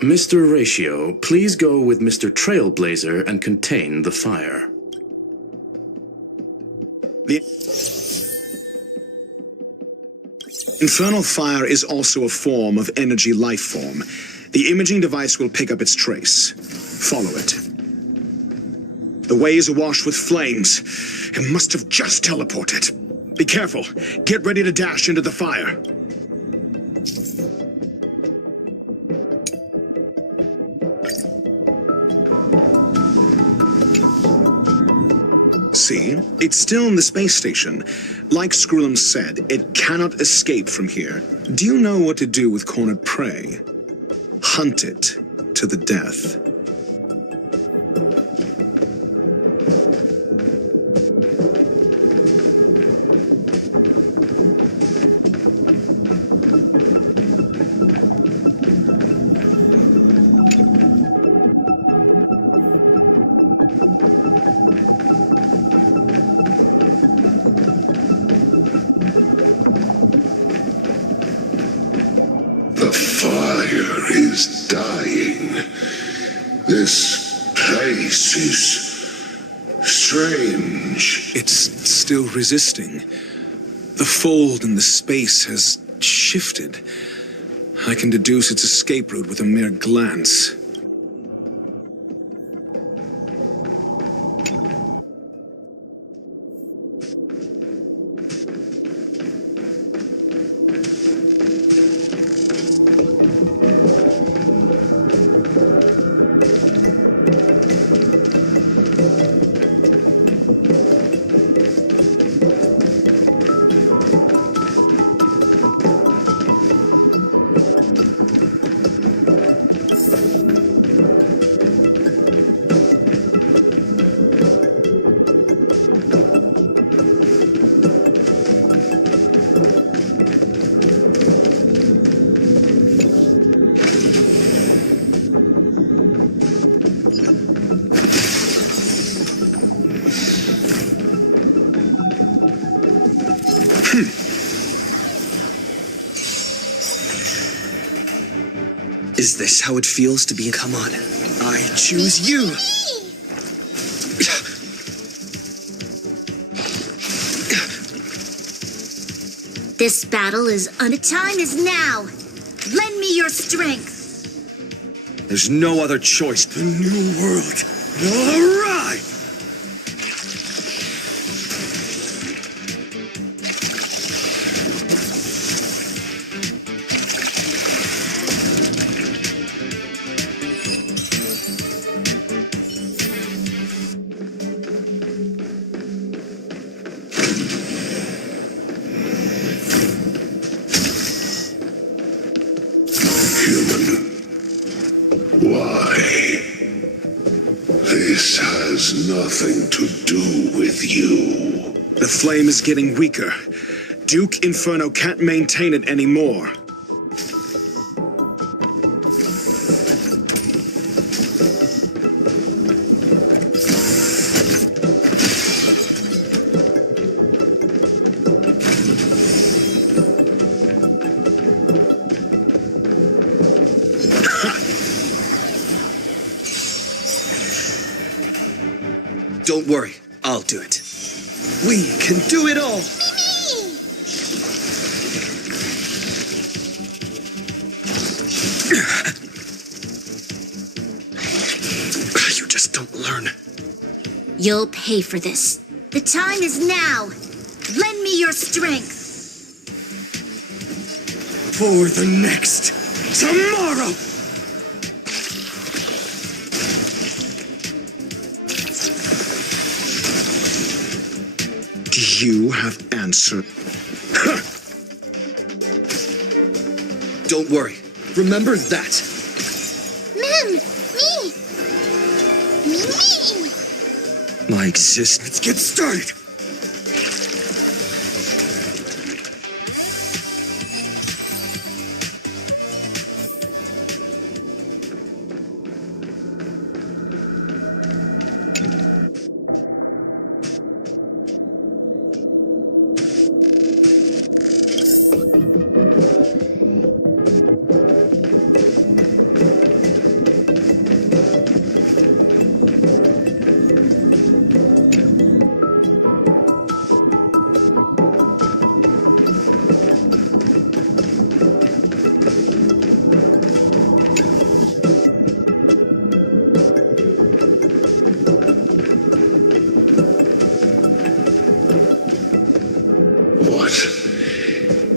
Mr. Ratio, please go with Mr. Trailblazer and contain the fire. The infernal fire is also a form of energy life form. The imaging device will pick up its trace. Follow it. The way is awash with flames. It must have just teleported. Be careful. Get ready to dash into the fire. See? It's still in the space station. Like Skrullum said, it cannot escape from here. Do you know what to do with cornered prey? Hunt it to the death. This place is strange. It's still resisting. The fold in the space has shifted. I can deduce its escape route with a mere glance. Is this how it feels to be? Come on, I choose you! This battle is on. The time is now. Lend me your strength. There's no other choice. The new world will arrive! This has nothing to do with you. The flame is getting weaker. Duke Inferno can't maintain it anymore. Don't worry, I'll do it. We can do it all! You just don't learn. You'll pay for this. The time is now. Lend me your strength. For the next tomorrow! Do you have answer? Don't worry. Remember that. Mem, me. My existence. Let's get started.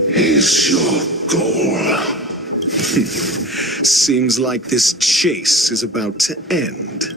Is your goal? Seems like this chase is about to end.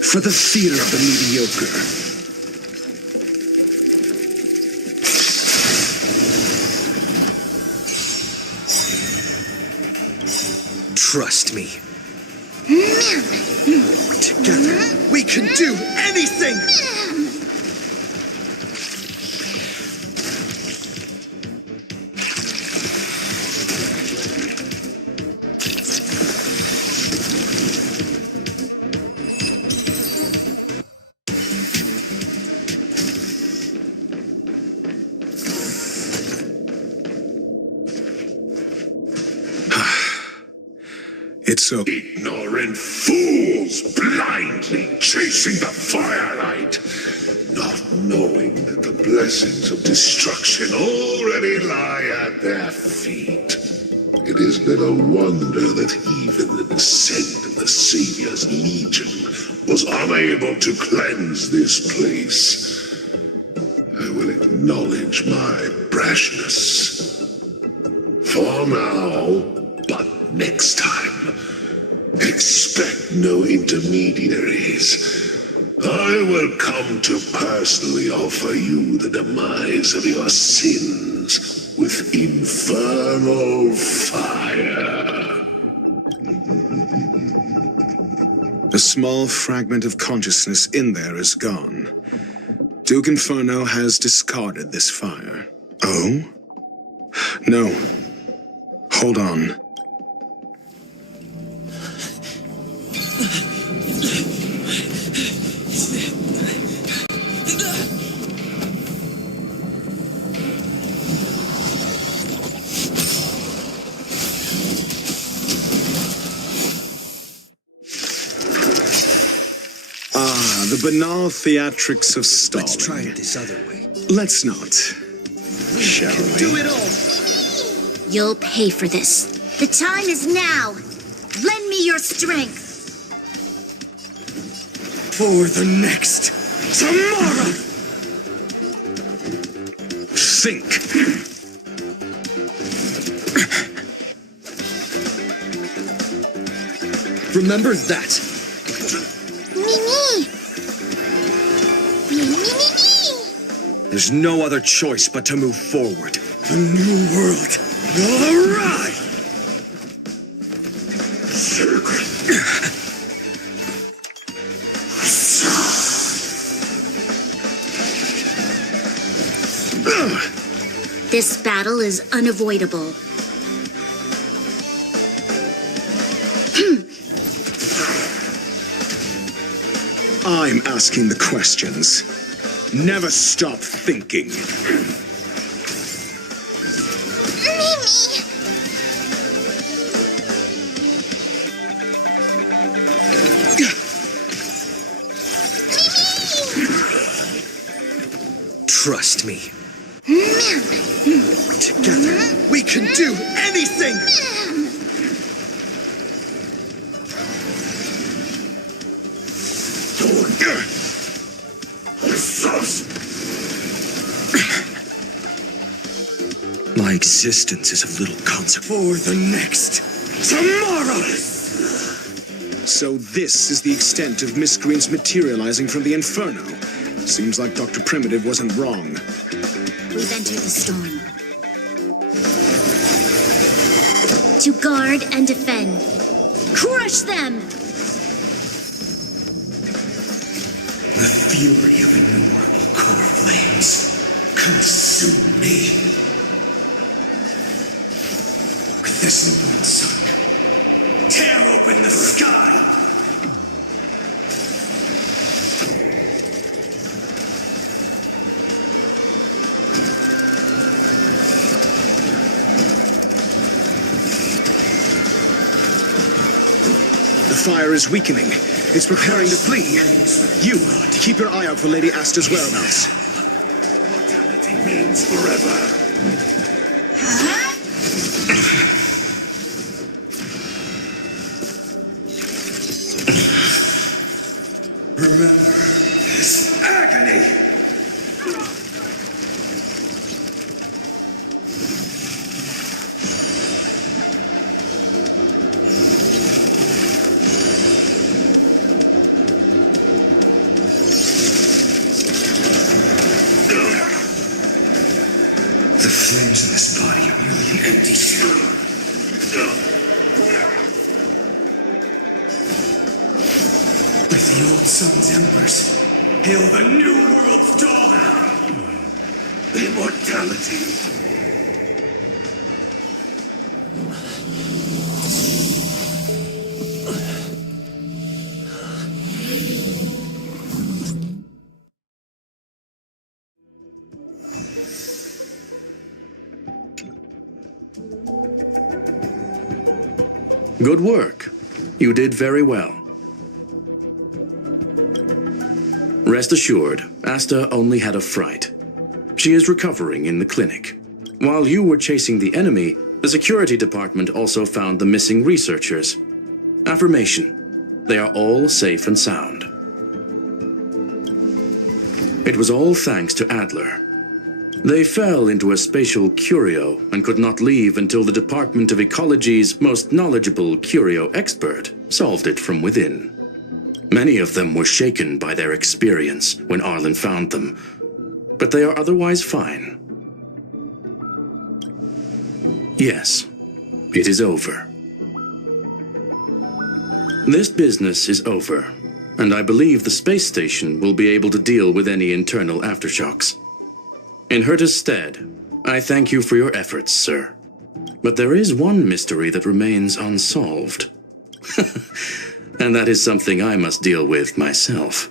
For the theater of the mediocre. Trust me. Together, we can do anything! It's so ignorant fools blindly chasing the firelight, not knowing that the blessings of destruction already lie at their feet. It is little wonder that even the descent of the Savior's Legion was unable to cleanse this place. I will acknowledge my brashness. For now, but next time, expect no intermediaries. I will come to personally offer you the demise of your sins with infernal fire. The small fragment of consciousness in there is gone. Duke Inferno has discarded this fire. Oh? No. Hold on. The banal theatrics of stalling. Let's try it this other way. Let's not. Shall we? Do it all! You'll pay for this. The time is now. Lend me your strength. For the next tomorrow! Think. Remember that. There's no other choice but to move forward. The new world will arrive! This battle is unavoidable. I'm asking the questions. Never stop thinking. Trust me. Together, we can do anything! My existence is of little consequence for the next tomorrow! So this is the extent of miscreants materializing from the Inferno. Seems like Dr. Primitive wasn't wrong. We've entered the storm. To guard and defend. Crush them! The fury of innumerable core flames consume me. With this newborn sun, tear open the sky! The fire is weakening. It's preparing to flee. You, keep your eye out for Lady Asta's whereabouts. Mortality means forever. Remember this agony! The flames of this body are merely an empty shell. With the old sun's embers, hail the new world's dawn! Immortality! Good work. You did very well. Rest assured, Asta only had a fright. She is recovering in the clinic. While you were chasing the enemy, the security department also found the missing researchers. Affirmation. They are all safe and sound. It was all thanks to Adler. They fell into a spatial curio and could not leave until the Department of Ecology's most knowledgeable curio expert solved it from within. Many of them were shaken by their experience when Arlen found them, but they are otherwise fine. Yes, it is over. This business is over, and I believe the space station will be able to deal with any internal aftershocks. In Herta's stead, I thank you for your efforts, sir. But there is one mystery that remains unsolved. And that is something I must deal with myself.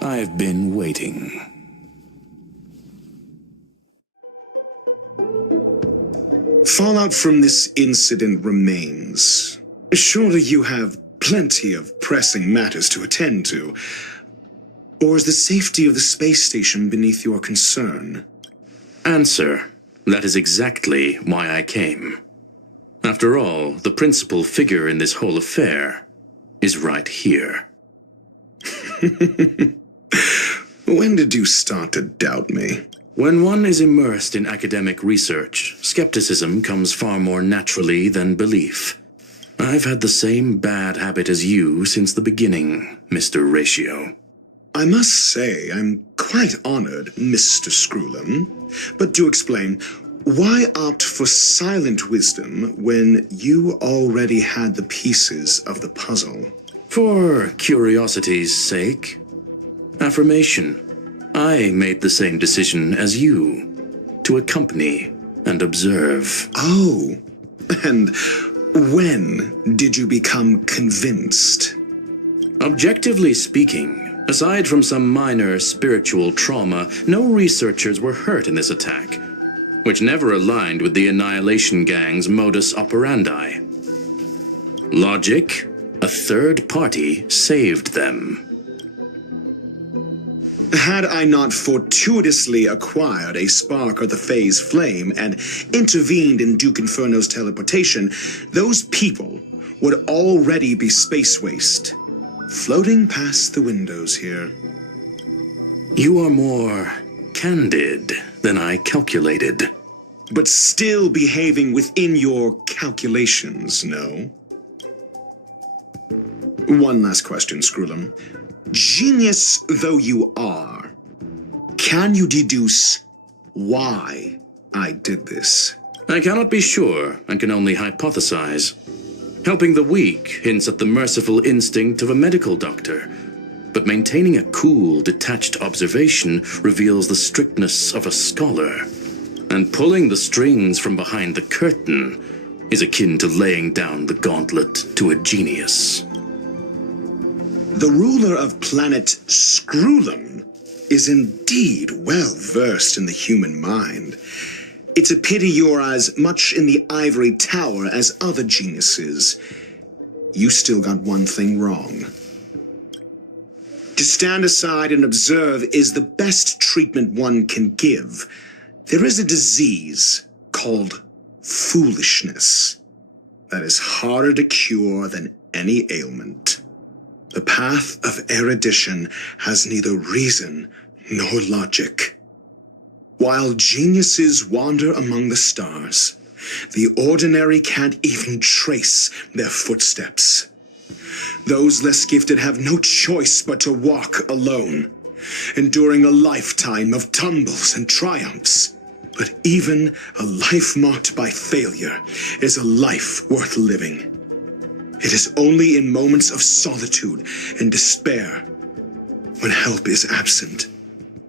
I've been waiting. Fallout from this incident remains. Surely you have plenty of pressing matters to attend to. Or is the safety of the space station beneath your concern? Answer. That is exactly why I came. After all, the principal figure in this whole affair is right here. When did you start to doubt me? When one is immersed in academic research, skepticism comes far more naturally than belief. I've had the same bad habit as you since the beginning, Mr. Ratio. I must say, I'm quite honored, Mr. Screwlam. But do explain, why opt for silent wisdom when you already had the pieces of the puzzle? For curiosity's sake. Affirmation. I made the same decision as you, to accompany and observe. Oh, and when did you become convinced? Objectively speaking, aside from some minor spiritual trauma, no researchers were hurt in this attack, which never aligned with the Annihilation Gang's modus operandi. Logic, a third party saved them. Had I not fortuitously acquired a spark of the phase flame and intervened in Duke Inferno's teleportation, those people would already be space waste, floating past the windows here. You are more candid than I calculated. But still behaving within your calculations, no? One last question, Screwlam. Genius though you are, can you deduce why I did this? I cannot be sure and can only hypothesize. Helping the weak hints at the merciful instinct of a medical doctor, but maintaining a cool, detached observation reveals the strictness of a scholar. And pulling the strings from behind the curtain is akin to laying down the gauntlet to a genius. The ruler of planet Screwlam is indeed well versed in the human mind. It's a pity you're as much in the ivory tower as other geniuses. You still got one thing wrong. To stand aside and observe is the best treatment one can give. There is a disease called foolishness that is harder to cure than any ailment. The path of erudition has neither reason nor logic. While geniuses wander among the stars, the ordinary can't even trace their footsteps. Those less gifted have no choice but to walk alone, enduring a lifetime of tumbles and triumphs. But even a life marked by failure is a life worth living. It is only in moments of solitude and despair, when help is absent,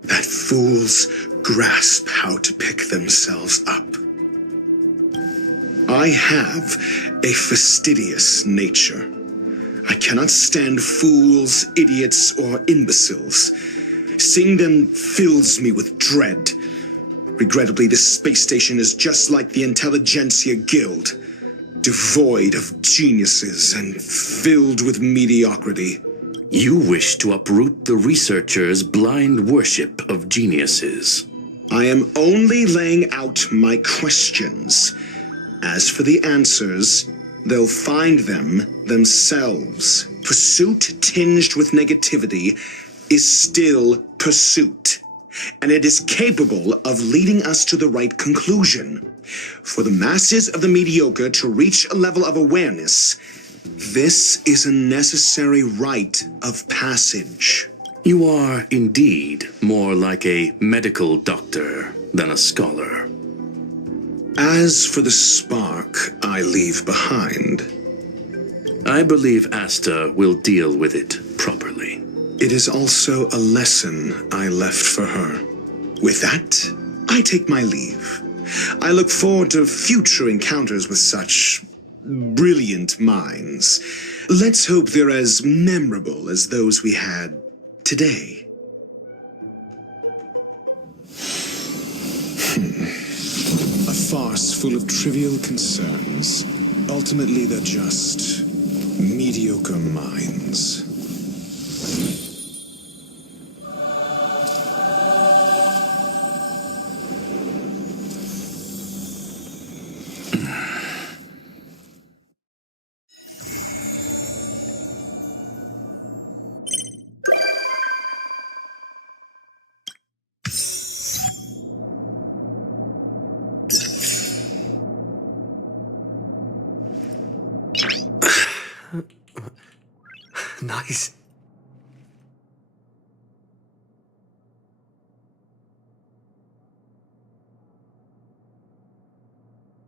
that fools grasp how to pick themselves up. I have a fastidious nature. I cannot stand fools, idiots, or imbeciles. Seeing them fills me with dread. Regrettably, this space station is just like the Intelligentsia Guild, devoid of geniuses and filled with mediocrity. You wish to uproot the researchers' blind worship of geniuses. I am only laying out my questions. As for the answers, they'll find them themselves. Pursuit tinged with negativity is still pursuit, and it is capable of leading us to the right conclusion. For the masses of the mediocre to reach a level of awareness, this is a necessary rite of passage. You are indeed more like a medical doctor than a scholar. As for the spark I leave behind, I believe Asta will deal with it properly. it is also a lesson I left for her. With that, I take my leave. I look forward to future encounters with such brilliant minds. Let's hope they're as memorable as those we had today. A farce full of trivial concerns. Ultimately, they're just mediocre minds. Nice.